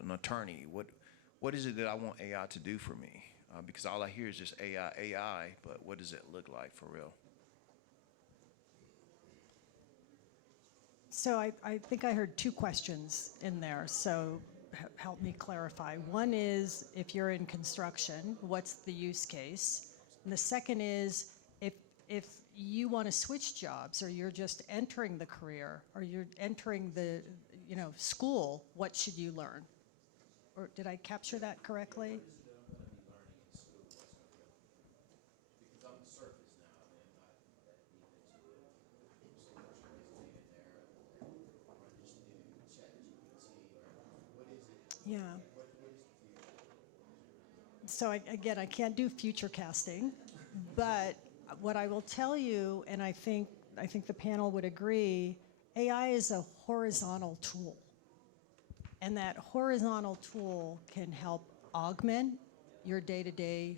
an attorney. What is it that I want AI to do for me? Because all I hear is just AI, but what does it look like for real? So I think I heard two questions in there, so help me clarify. One is, if you're in construction, what's the use case? And the second is, if you want to switch jobs, or you're just entering the career, or you're entering the school, what should you learn? Or did I capture that correctly? What is it that I'm going to be learning in school? Because I'm the surface now, and Yeah. So again, I can't do future casting, but what I will tell you, and I think the panel would agree, AI is a horizontal tool. And that horizontal tool can help augment your day-to-day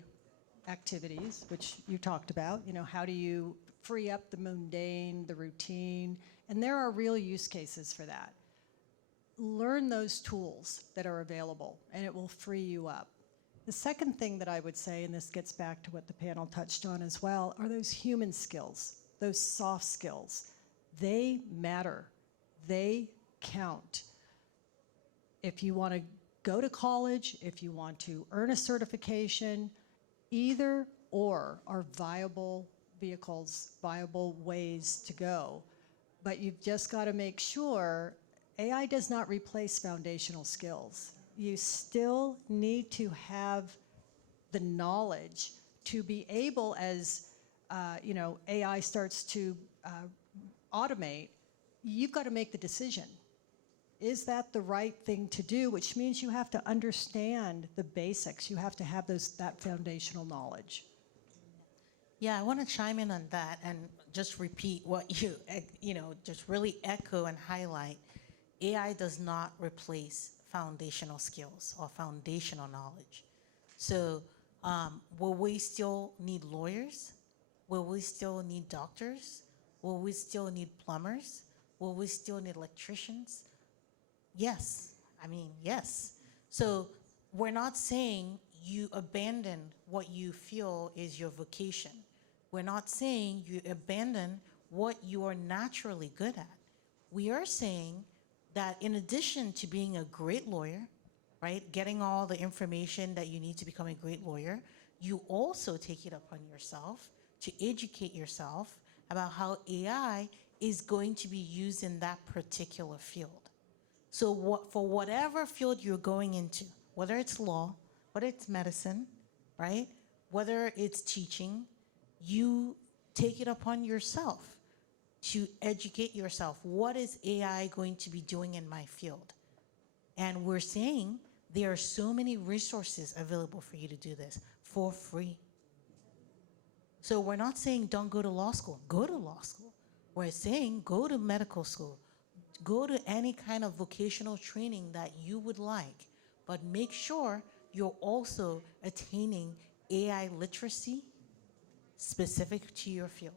activities, which you talked about. You know, how do you free up the mundane, the routine? And there are real use cases for that. Learn those tools that are available, and it will free you up. The second thing that I would say, and this gets back to what the panel touched on as well, are those human skills, those soft skills. They matter. They count. If you want to go to college, if you want to earn a certification, either or are viable vehicles, viable ways to go. But you've just got to make sure AI does not replace foundational skills. You still need to have the knowledge to be able, as AI starts to automate, you've got to make the decision. Is that the right thing to do? Which means you have to understand the basics. You have to have that foundational knowledge. Yeah, I want to chime in on that and just repeat what you just really echo and highlight. AI does not replace foundational skills or foundational knowledge. So will we still need lawyers? Will we still need doctors? Will we still need plumbers? Will we still need electricians? Yes. I mean, yes. So we're not saying you abandon what you feel is your vocation. We're not saying you abandon what you are naturally good at. We are saying that in addition to being a great lawyer, right, getting all the information that you need to become a great lawyer, you also take it upon yourself to educate yourself about how AI is going to be used in that particular field. So for whatever field you're going into, whether it's law, whether it's medicine, right, whether it's teaching, you take it upon yourself to educate yourself. What is AI going to be doing in my field? And we're saying there are so many resources available for you to do this for free. So we're not saying don't go to law school. Go to law school. We're saying go to medical school. Go to any kind of vocational training that you would like, but make sure you're also attaining AI literacy specific to your field.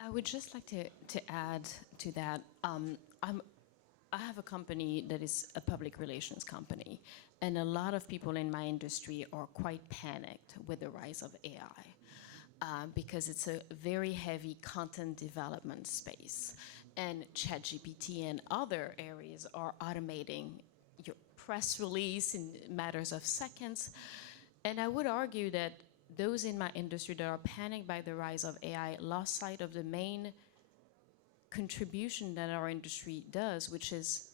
I would just like to add to that. I have a company that is a public relations company, and a lot of people in my industry are quite panicked with the rise of AI because it's a very heavy content development space, and ChatGPT and other areas are automating your press release in matters of seconds. And I would argue that those in my industry that are panicked by the rise of AI lost sight of the main contribution that our industry does, which is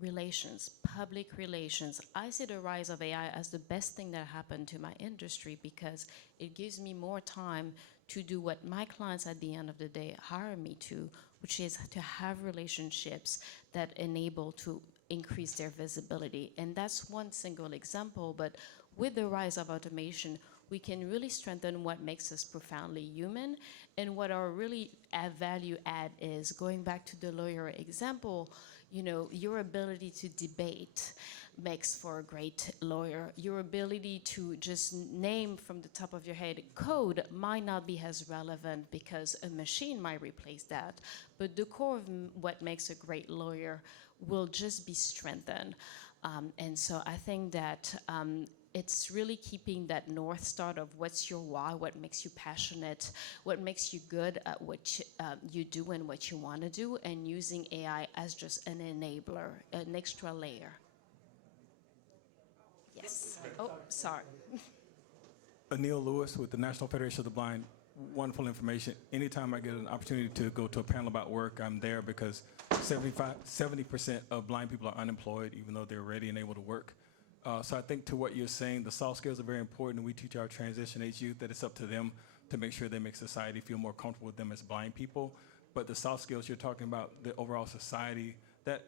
relations, public relations. I see the rise of AI as the best thing that happened to my industry because it gives me more time to do what my clients at the end of the day hire me to, which is to have relationships that enable to increase their visibility. And that's one single example, but with the rise of automation, we can really strengthen what makes us profoundly human. And what our really value add is, going back to the lawyer example, you know, your ability to debate makes for a great lawyer. Your ability to just name from the top of your head code might not be as relevant because a machine might replace that. But the core of what makes a great lawyer will just be strengthened. And so I think that it's really keeping that North Star of what's your why, what makes you passionate, what makes you good at what you do and what you want to do, and using AI as just an enabler, an extra layer. Yes. Oh, sorry. Anil Lewis with the National Federation of the Blind. Wonderful information. Anytime I get an opportunity to go to a panel about work, I'm there because 70% of blind people are unemployed, even though they're ready and able to work. So I think to what you're saying, the soft skills are very important, and we teach our transition age youth that it's up to them to make sure they make society feel more comfortable with them as blind people. But the soft skills you're talking about, the overall society, that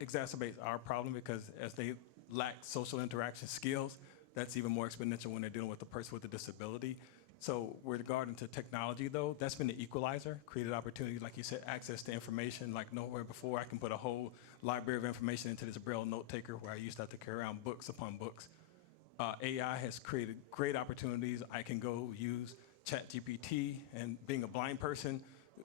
exacerbates our problem because as they lack social interaction skills, that's even more exponential when they're dealing with a person with a disability. So with regard to technology, though, that's been the equalizer, created opportunities, like you said, access to information like nowhere before. I can put a whole library of information into this Braille note taker where I used to have to carry around books upon books. AI has created great opportunities. I can go use ChatGPT, and being a blind person,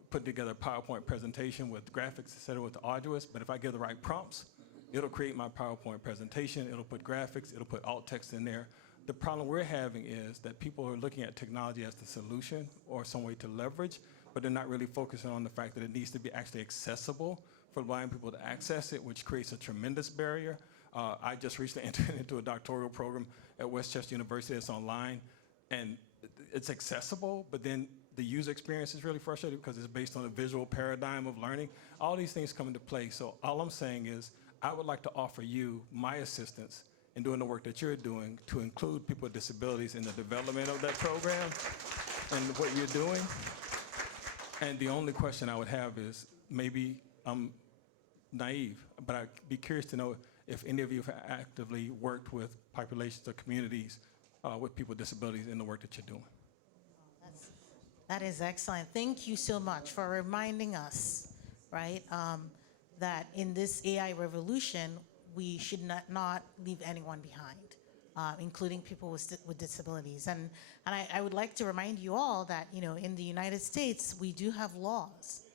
put together a PowerPoint presentation with graphics, et cetera, with arduous, but if I give the right prompts, it'll create my PowerPoint presentation, it'll put graphics, it'll put alt text in there. The problem we're having is that people are looking at technology as the solution or some way to leverage, but they're not really focusing on the fact that it needs to be actually accessible for blind people to access it, which creates a tremendous barrier. I just recently entered into a doctoral program at Westchester University that's online, and it's accessible, but then the user experience is really frustrating because it's based on a visual paradigm of learning. All these things come into play. So all I'm saying is I would like to offer you my assistance in doing the work that you're doing to include people with disabilities in the development of that program and what you're doing. And the only question I would have is, maybe I'm naive, but I'd be curious to know if any of you have actively worked with populations or communities with people with disabilities in the work that you're doing. That is excellent. Thank you so much for reminding us, right, that in this AI revolution, we should not leave anyone behind, including people with disabilities. And I would like to remind you all that, in the United States, we do have laws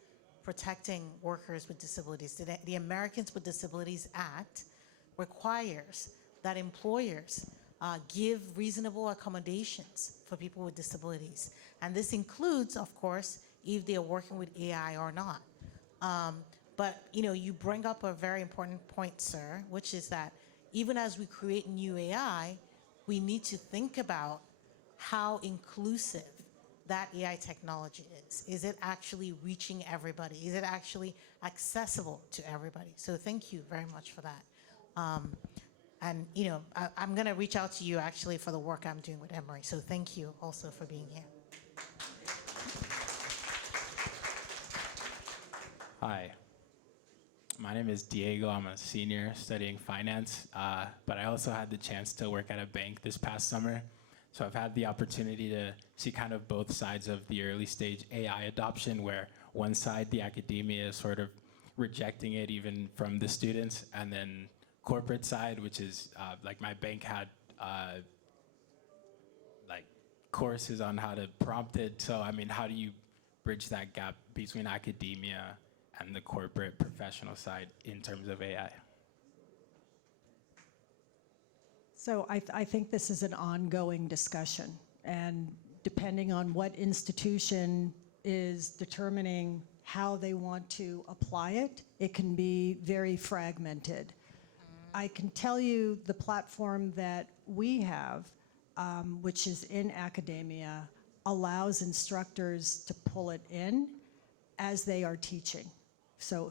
protecting workers with disabilities. The Americans with Disabilities Act requires that employers give reasonable accommodations for people with disabilities. And this includes, of course, if they are working with AI or not. But you bring up a very important point, sir, which is that even as we create new AI, we need to think about how inclusive that AI technology is. Is it actually reaching everybody? Is it actually accessible to everybody? So thank you very much for that. And I'm going to reach out to you actually for the work I'm doing with Emory. So thank you also for being here. Hi, my name is Diego. I'm a senior studying finance, but I also had the chance to work at a bank this past summer. So I've had the opportunity to see kind of both sides of the early stage AI adoption, where one side, the academia, is sort of rejecting it even from the students, and then corporate side, which is like my bank had like courses on how to prompt it. So I mean, how do you bridge that gap between academia and the corporate professional side in terms of AI? So I think this is an ongoing discussion, and depending on what institution is determining how they want to apply it, it can be very fragmented. I can tell you the platform that we have, which is in academia, allows instructors to pull it in as they are teaching. So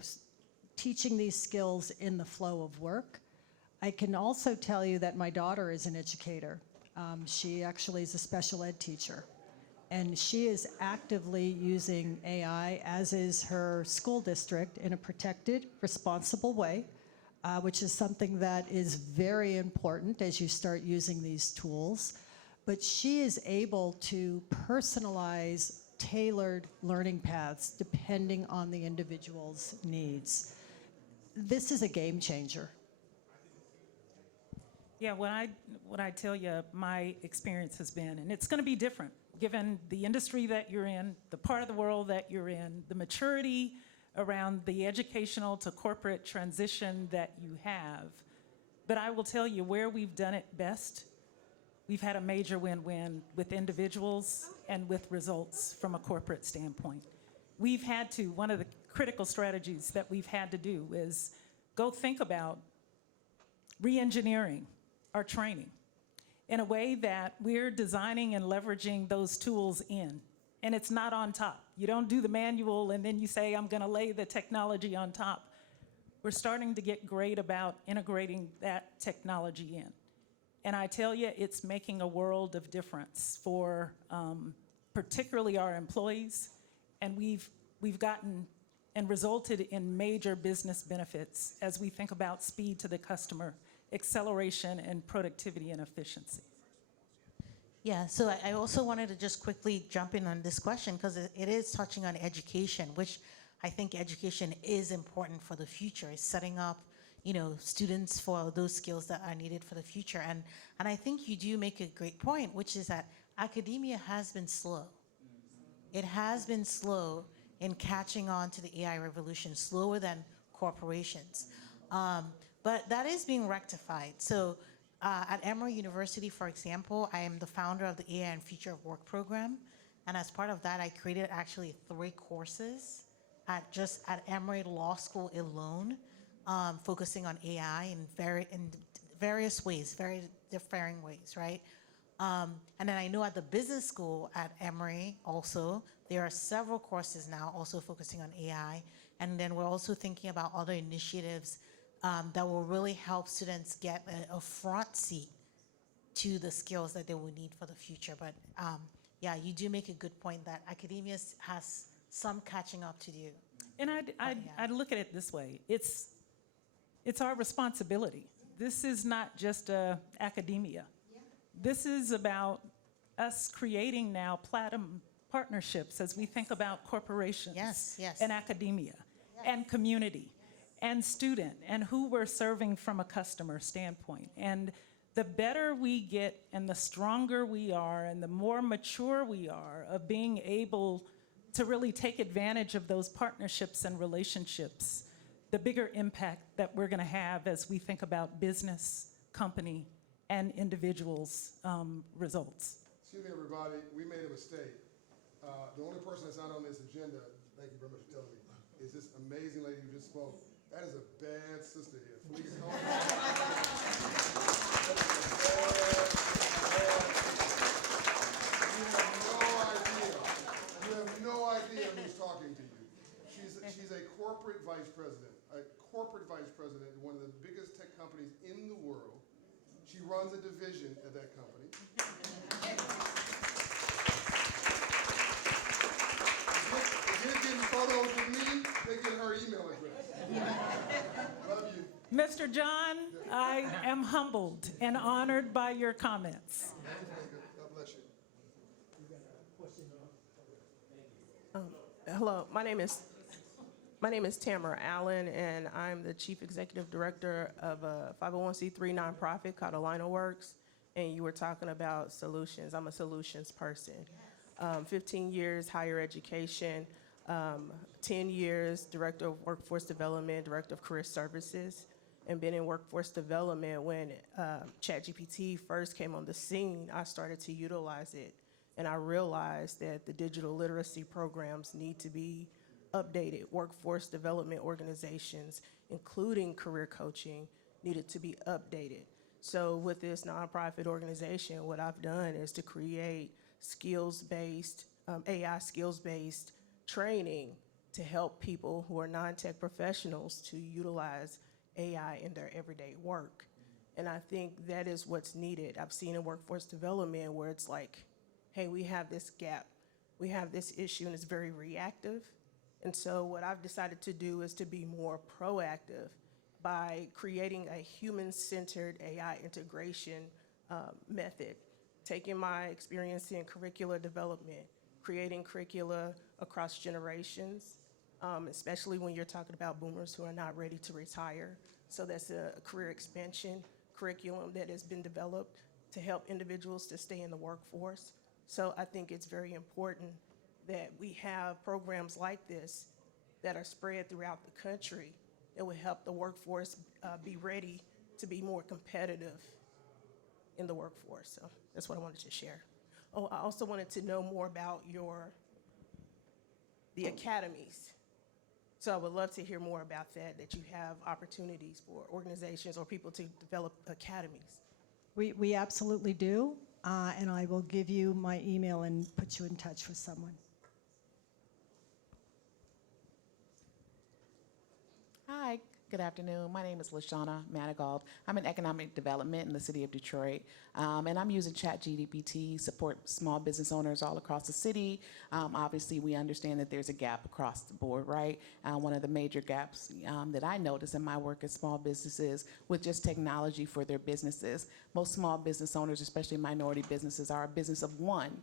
teaching these skills in the flow of work. I can also tell you that my daughter is an educator. She actually is a special ed teacher. And she is actively using AI, as is her school district, in a protected, responsible way, which is something that is very important as you start using these tools. But she is able to personalize tailored learning paths depending on the individual's needs. This is a game changer. Yeah, what I tell you, my experience has been, and it's going to be different given the industry that you're in, the part of the world that you're in, the maturity around the educational to corporate transition that you have. But I will tell you, where we've done it best, we've had a major win-win with individuals and with results from a corporate standpoint. We've had to, one of the critical strategies that we've had to do is go think about re-engineering our training in a way that we're designing and leveraging those tools in. And it's not on top. You don't do the manual and then you say, I'm going to lay the technology on top. We're starting to get great about integrating that technology in. And I tell you, it's making a world of difference for particularly our employees. And we've gotten and resulted in major business benefits as we think about speed to the customer, acceleration, and productivity and efficiency. Yeah, so I also wanted to just quickly jump in on this question because it is touching on education, which I think education is important for the future. It's setting up, students for those skills that are needed for the future. And I think you do make a great point, which is that academia has been slow. It has been slow in catching on to the AI revolution, slower than corporations. But that is being rectified. So at Emory University, for example, I am the founder of the AI and Future of Work program. And as part of that, I created actually 3 courses at Emory Law School alone, focusing on AI in various ways, very differing ways, right? And then I know at the business school at Emory also, there are several courses now also focusing on AI. And then we're also thinking about other initiatives that will really help students get a front seat to the skills that they will need for the future. But yeah, you do make a good point that academia has some catching up to do. And I'd look at it this way. It's our responsibility. This is not just academia. Yeah. This is about us creating now platinum partnerships as we think about corporations and academia and community and student and who we're serving from a customer standpoint. And the better we get and the stronger we are and the more mature we are of being able to really take advantage of those partnerships and relationships, the bigger impact that we're going to have as we think about business, company, and individuals' results. Excuse me, everybody. We made a mistake. The only person that's not on this agenda, thank you very much for telling me, is this amazing lady who just spoke. That is a bad sister here. Felicia Cohen. That is a bad. You have no idea who's talking to you. She's a corporate vice president at one of the biggest tech companies in the world. She runs a division at that company. If you're getting photos with me, they get her email address. Love you. Mr. John, I am humbled and honored by your comments. God bless you. Hello, my name is Tamara Allen, and I'm the Chief Executive Director of a 501c3 nonprofit called Alina Works. And you were talking about solutions. I'm a solutions person. 15 years higher education, 10 years Director of Workforce Development, Director of Career Services, and been in workforce development when ChatGPT first came on the scene. I started to utilize it, and I realized that the digital literacy programs need to be updated. Workforce development organizations, including career coaching, needed to be updated. So with this nonprofit organization, what I've done is to create skills-based, AI skills-based training to help people who are non-tech professionals to utilize AI in their everyday work. And I think that is what's needed. I've seen in workforce development where it's like, hey, we have this gap, we have this issue, and it's very reactive. And so what I've decided to do is to be more proactive by creating a human-centered AI integration method, taking my experience in curricular development, creating curricula across generations, especially when you're talking about boomers who are not ready to retire. So that's a career expansion curriculum that has been developed to help individuals to stay in the workforce. So I think it's very important that we have programs like this that are spread throughout the country that will help the workforce be ready to be more competitive in the workforce. So that's what I wanted to share. Oh, I also wanted to know more about the academies. So I would love to hear more about that you have opportunities for organizations or people to develop academies. We absolutely do, and I will give you my email and put you in touch with someone. Hi, Good afternoon. My name is LaShawna Manigault. I'm in economic development in the city of Detroit, and I'm using ChatGPT support small business owners all across the city. Obviously, we understand that there's a gap across the board, right? One of the major gaps that I notice in my work is small businesses with just technology for their businesses. Most small business owners, especially minority businesses, are a business of one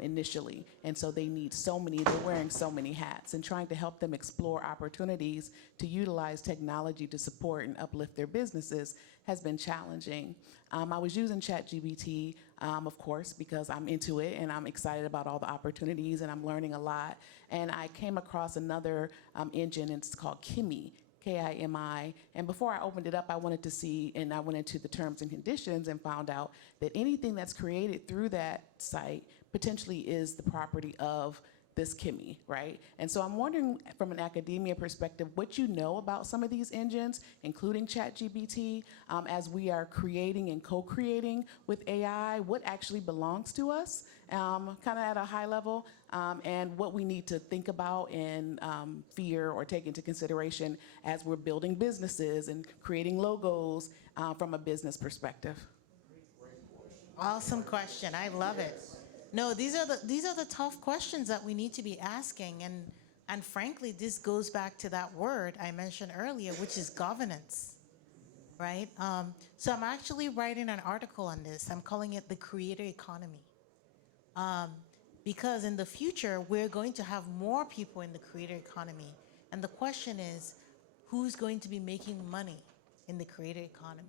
initially, and so they need so many, they're wearing so many hats, and trying to help them explore opportunities to utilize technology to support and uplift their businesses has been challenging. I was using ChatGPT, of course, because I'm into it and I'm excited about all the opportunities and I'm learning a lot. And I came across another engine, and it's called Kimi, Kimi. And before I opened it up, I wanted to see, and I went into the terms and conditions and found out that anything that's created through that site potentially is the property of this Kimi, right? And so I'm wondering from an academia perspective, what you know about some of these engines, including ChatGPT, as we are creating and co-creating with AI, what actually belongs to us, kind of at a high level, and what we need to think about and fear or take into consideration as we're building businesses and creating logos from a business perspective. Awesome question. I love it. No, these are the tough questions that we need to be asking, and frankly, this goes back to that word I mentioned earlier, which is governance, right? So I'm actually writing an article on this. I'm calling it the creator economy, because in the future we're going to have more people in the creator economy, and the question is, who's going to be making money in the creator economy?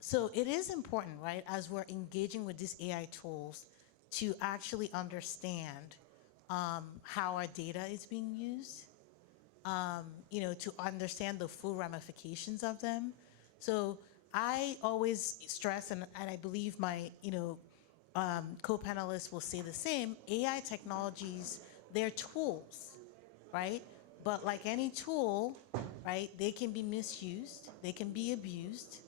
So it is important, right, as we're engaging with these AI tools, to actually understand how our data is being used, to understand the full ramifications of them. So I always stress, and I believe my co-panelists will say the same, AI technologies, they're tools, right? But like any tool, right, they can be misused, they can be abused.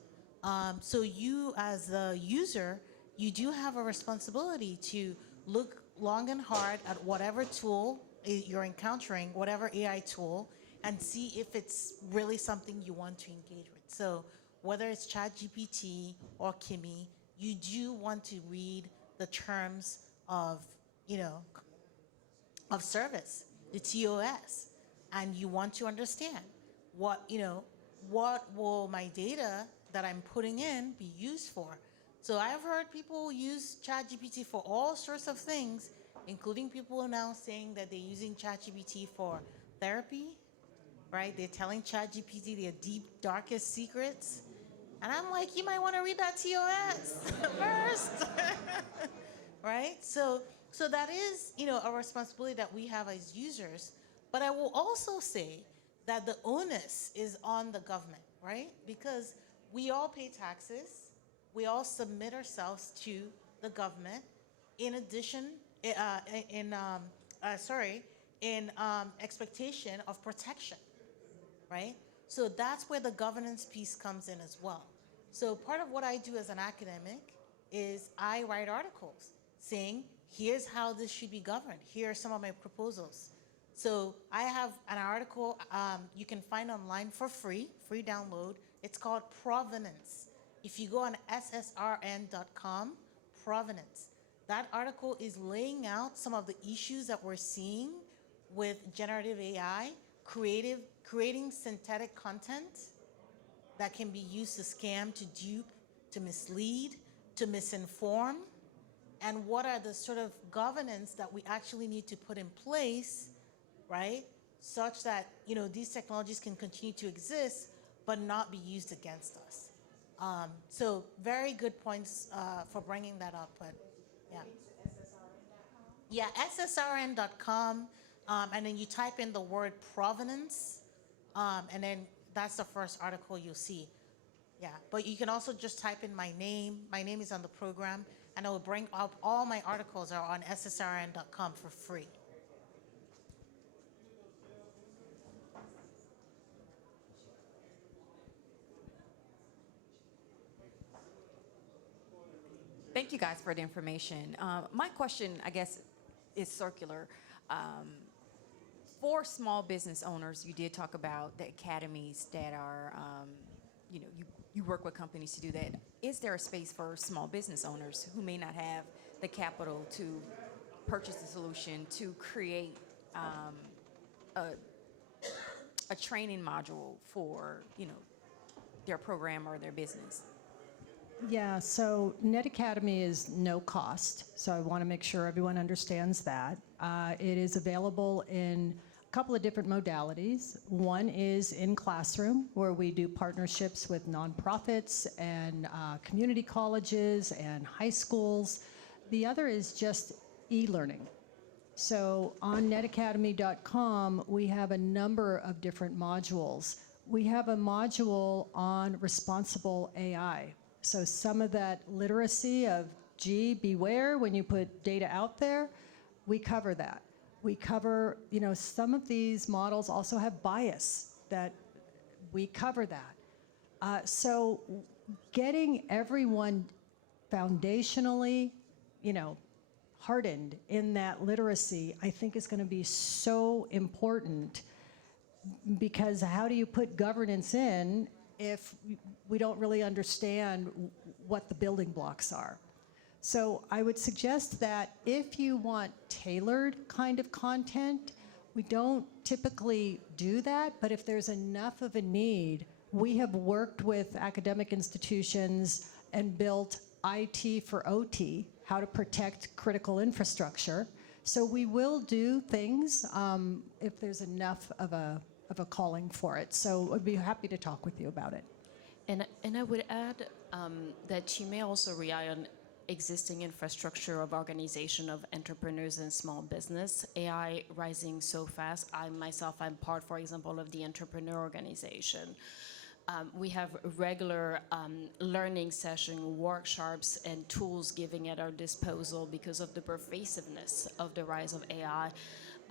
So you as the user, you do have a responsibility to look long and hard at whatever tool you're encountering, whatever AI tool, and see if it's really something you want to engage with. So whether it's ChatGPT or Kimi, you do want to read the terms of, of service, the TOS, and you want to understand what will my data that I'm putting in be used for. So I've heard people use ChatGPT for all sorts of things, including people now saying that they're using ChatGPT for therapy, right? They're telling ChatGPT their deep, darkest secrets. And I'm like, you might want to read that TOS first, right? So that is, a responsibility that we have as users. But I will also say that the onus is on the government, right? Because we all pay taxes. We all submit ourselves to the government. In addition, in expectation of protection, right? So that's where the governance piece comes in as well. So part of what I do as an academic is I write articles saying, here's how this should be governed. Here are some of my proposals. So I have an article you can find online for free download. It's called Provenance. If you go on ssrn.com, Provenance, that article is laying out some of the issues that we're seeing with generative AI, creating synthetic content that can be used to scam, to dupe, to mislead, to misinform, and what are the sort of governance that we actually need to put in place, right, such that these technologies can continue to exist but not be used against us. So very good points for bringing that up, but yeah. Yeah, ssrn.com, and then you type in the word provenance, and then that's the first article you'll see. Yeah, but you can also just type in my name. My name is on the program, and I will bring up all my articles are on ssrn.com for free. Thank you guys for the information. My question, I guess, is circular. for small business owners, you did talk about the academies that are, you work with companies to do that. Is there a space for small business owners who may not have the capital to purchase a solution, to create a training module for, their program or their business? Yeah, so Net Academy is no cost, so I want to make sure everyone understands that. It is available in a couple of different modalities. One is in classroom, where we do partnerships with nonprofits and community colleges and high schools. The other is just e-learning. So on netacademy.com, we have a number of different modules. We have a module on responsible AI. So some of that literacy of, gee, beware when you put data out there, we cover that. We cover, some of these models also have bias, that we cover that. So getting everyone foundationally, hardened in that literacy, I think is going to be so important, because how do you put governance in if we don't really understand what the building blocks are? So I would suggest that if you want tailored kind of content, we don't typically do that, but if there's enough of a need, we have worked with academic institutions and built IT for OT, how to protect critical infrastructure. So we will do things if there's enough of a calling for it. So I'd be happy to talk with you about it. And I would add that you may also rely on existing infrastructure of organization of entrepreneurs and small business. AI rising so fast. I'm part, for example, of the entrepreneur organization. We have regular learning session, workshops, and tools giving at our disposal because of the pervasiveness of the rise of AI.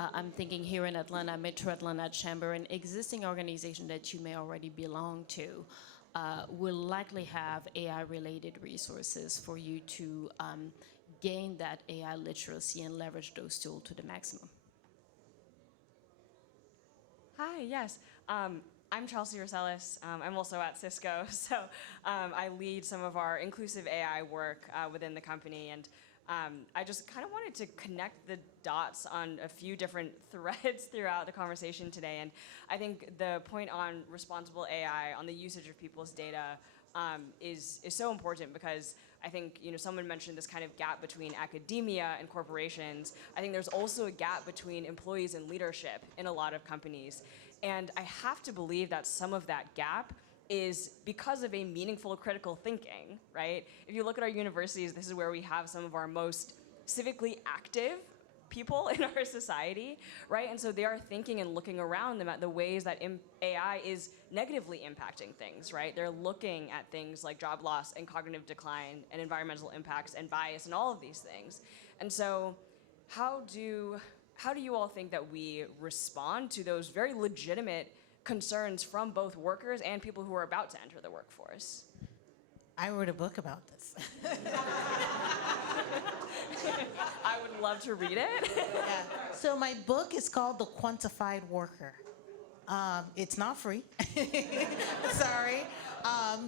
I'm thinking here in Atlanta, Metro Atlanta Chamber, an existing organization that you may already belong to, will likely have AI-related resources for you to gain that AI literacy and leverage those tools to the maximum. Hi, yes. I'm Chelsea Rosellis. I'm also at Cisco, so I lead some of our inclusive AI work within the company, and I just kind of wanted to connect the dots on a few different threads throughout the conversation today, and I think the point on responsible AI, on the usage of people's data, is so important, because I think someone mentioned this kind of gap between academia and corporations. I think there's also a gap between employees and leadership in a lot of companies. And I have to believe that some of that gap is because of a meaningful critical thinking, right? If you look at our universities, this is where we have some of our most civically active people in our society, right? And so they are thinking and looking around them at the ways that AI is negatively impacting things, right? They're looking at things like job loss and cognitive decline and environmental impacts and bias and all of these things. And so how do you all think that we respond to those very legitimate concerns from both workers and people who are about to enter the workforce? I wrote a book about this. I would love to read it. Yeah. So my book is called The Quantified Worker. It's not free. Sorry.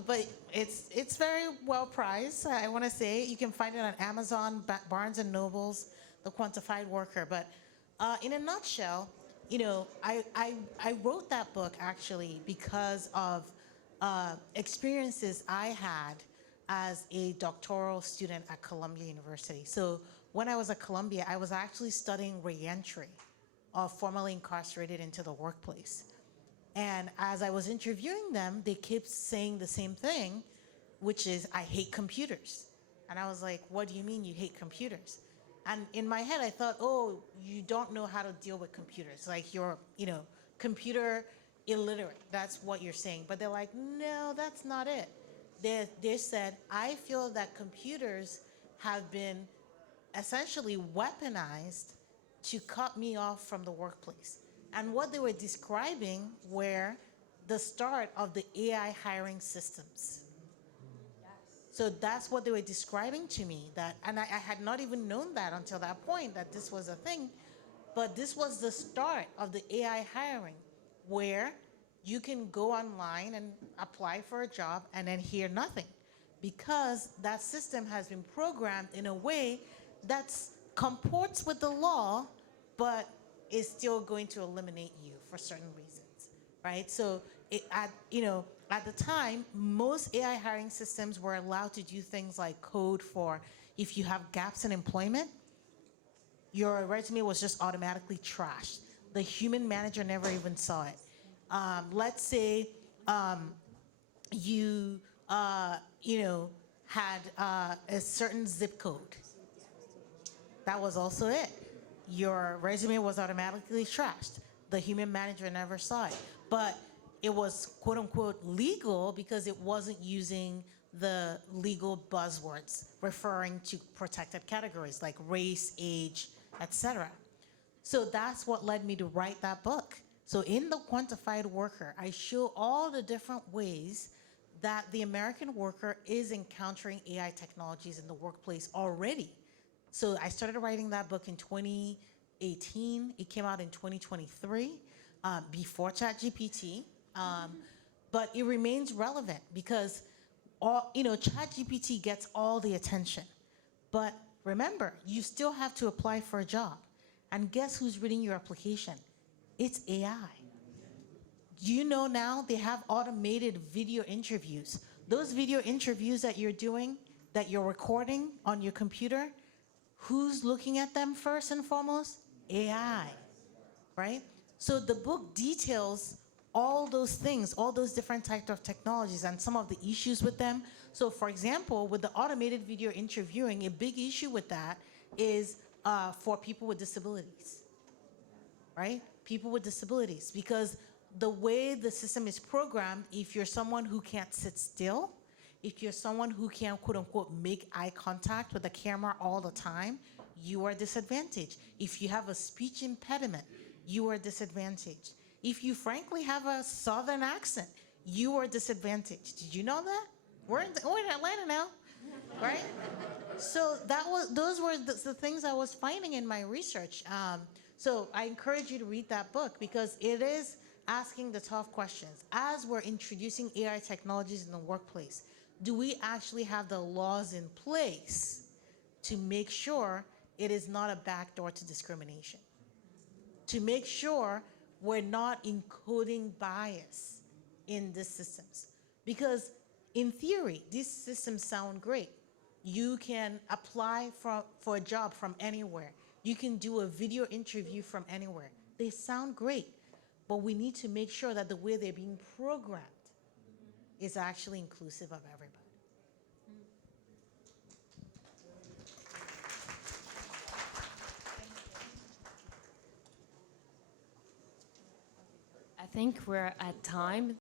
But it's very well priced, I want to say. You can find it on Amazon, Barnes & Noble's The Quantified Worker. But in a nutshell, I wrote that book actually because of experiences I had as a doctoral student at Columbia University. So when I was at Columbia, I was actually studying reentry of formerly incarcerated into the workplace. And as I was interviewing them, they kept saying the same thing, which is, I hate computers. And I was like, what do you mean you hate computers? And in my head, I thought, oh, you don't know how to deal with computers. Like you're, computer illiterate. That's what you're saying. But they're like, no, that's not it. They said, I feel that computers have been essentially weaponized to cut me off from the workplace. And what they were describing were the start of the AI hiring systems. So that's what they were describing to me, and I had not even known that until that point, that this was a thing. But this was the start of the AI hiring, where you can go online and apply for a job and then hear nothing, because that system has been programmed in a way that comports with the law, but is still going to eliminate you for certain reasons, right? So at the time, most AI hiring systems were allowed to do things like code for if you have gaps in employment, your resume was just automatically trashed. The human manager never even saw it. Let's say you had a certain zip code. That was also it. Your resume was automatically trashed. The human manager never saw it. But it was quote unquote legal because it wasn't using the legal buzzwords referring to protected categories like race, age, etc. So that's what led me to write that book. So in The Quantified Worker, I show all the different ways that the American worker is encountering AI technologies in the workplace already. So I started writing that book in 2018. It came out in 2023, before ChatGPT. But it remains relevant because ChatGPT gets all the attention. But remember, you still have to apply for a job. And guess who's reading your application? It's AI. Do you know now they have automated video interviews? Those video interviews that you're doing, that you're recording on your computer, who's looking at them first and foremost? AI, right? So the book details all those things, all those different types of technologies and some of the issues with them. So for example, with the automated video interviewing, a big issue with that is for people with disabilities, right? People with disabilities, because the way the system is programmed, if you're someone who can't sit still, if you're someone who can't, quote unquote, make eye contact with the camera all the time, you are disadvantaged. If you have a speech impediment, you are disadvantaged. If you frankly have a Southern accent, you are disadvantaged. Did you know that? We're in Atlanta now, right? So those were the things I was finding in my research. So I encourage you to read that book because it is asking the tough questions. As we're introducing AI technologies in the workplace, do we actually have the laws in place to make sure it is not a backdoor to discrimination? To make sure we're not encoding bias in these systems? Because in theory, these systems sound great. You can apply for a job from anywhere. You can do a video interview from anywhere. They sound great, but we need to make sure that the way they're being programmed is actually inclusive of everybody. I think we're at time.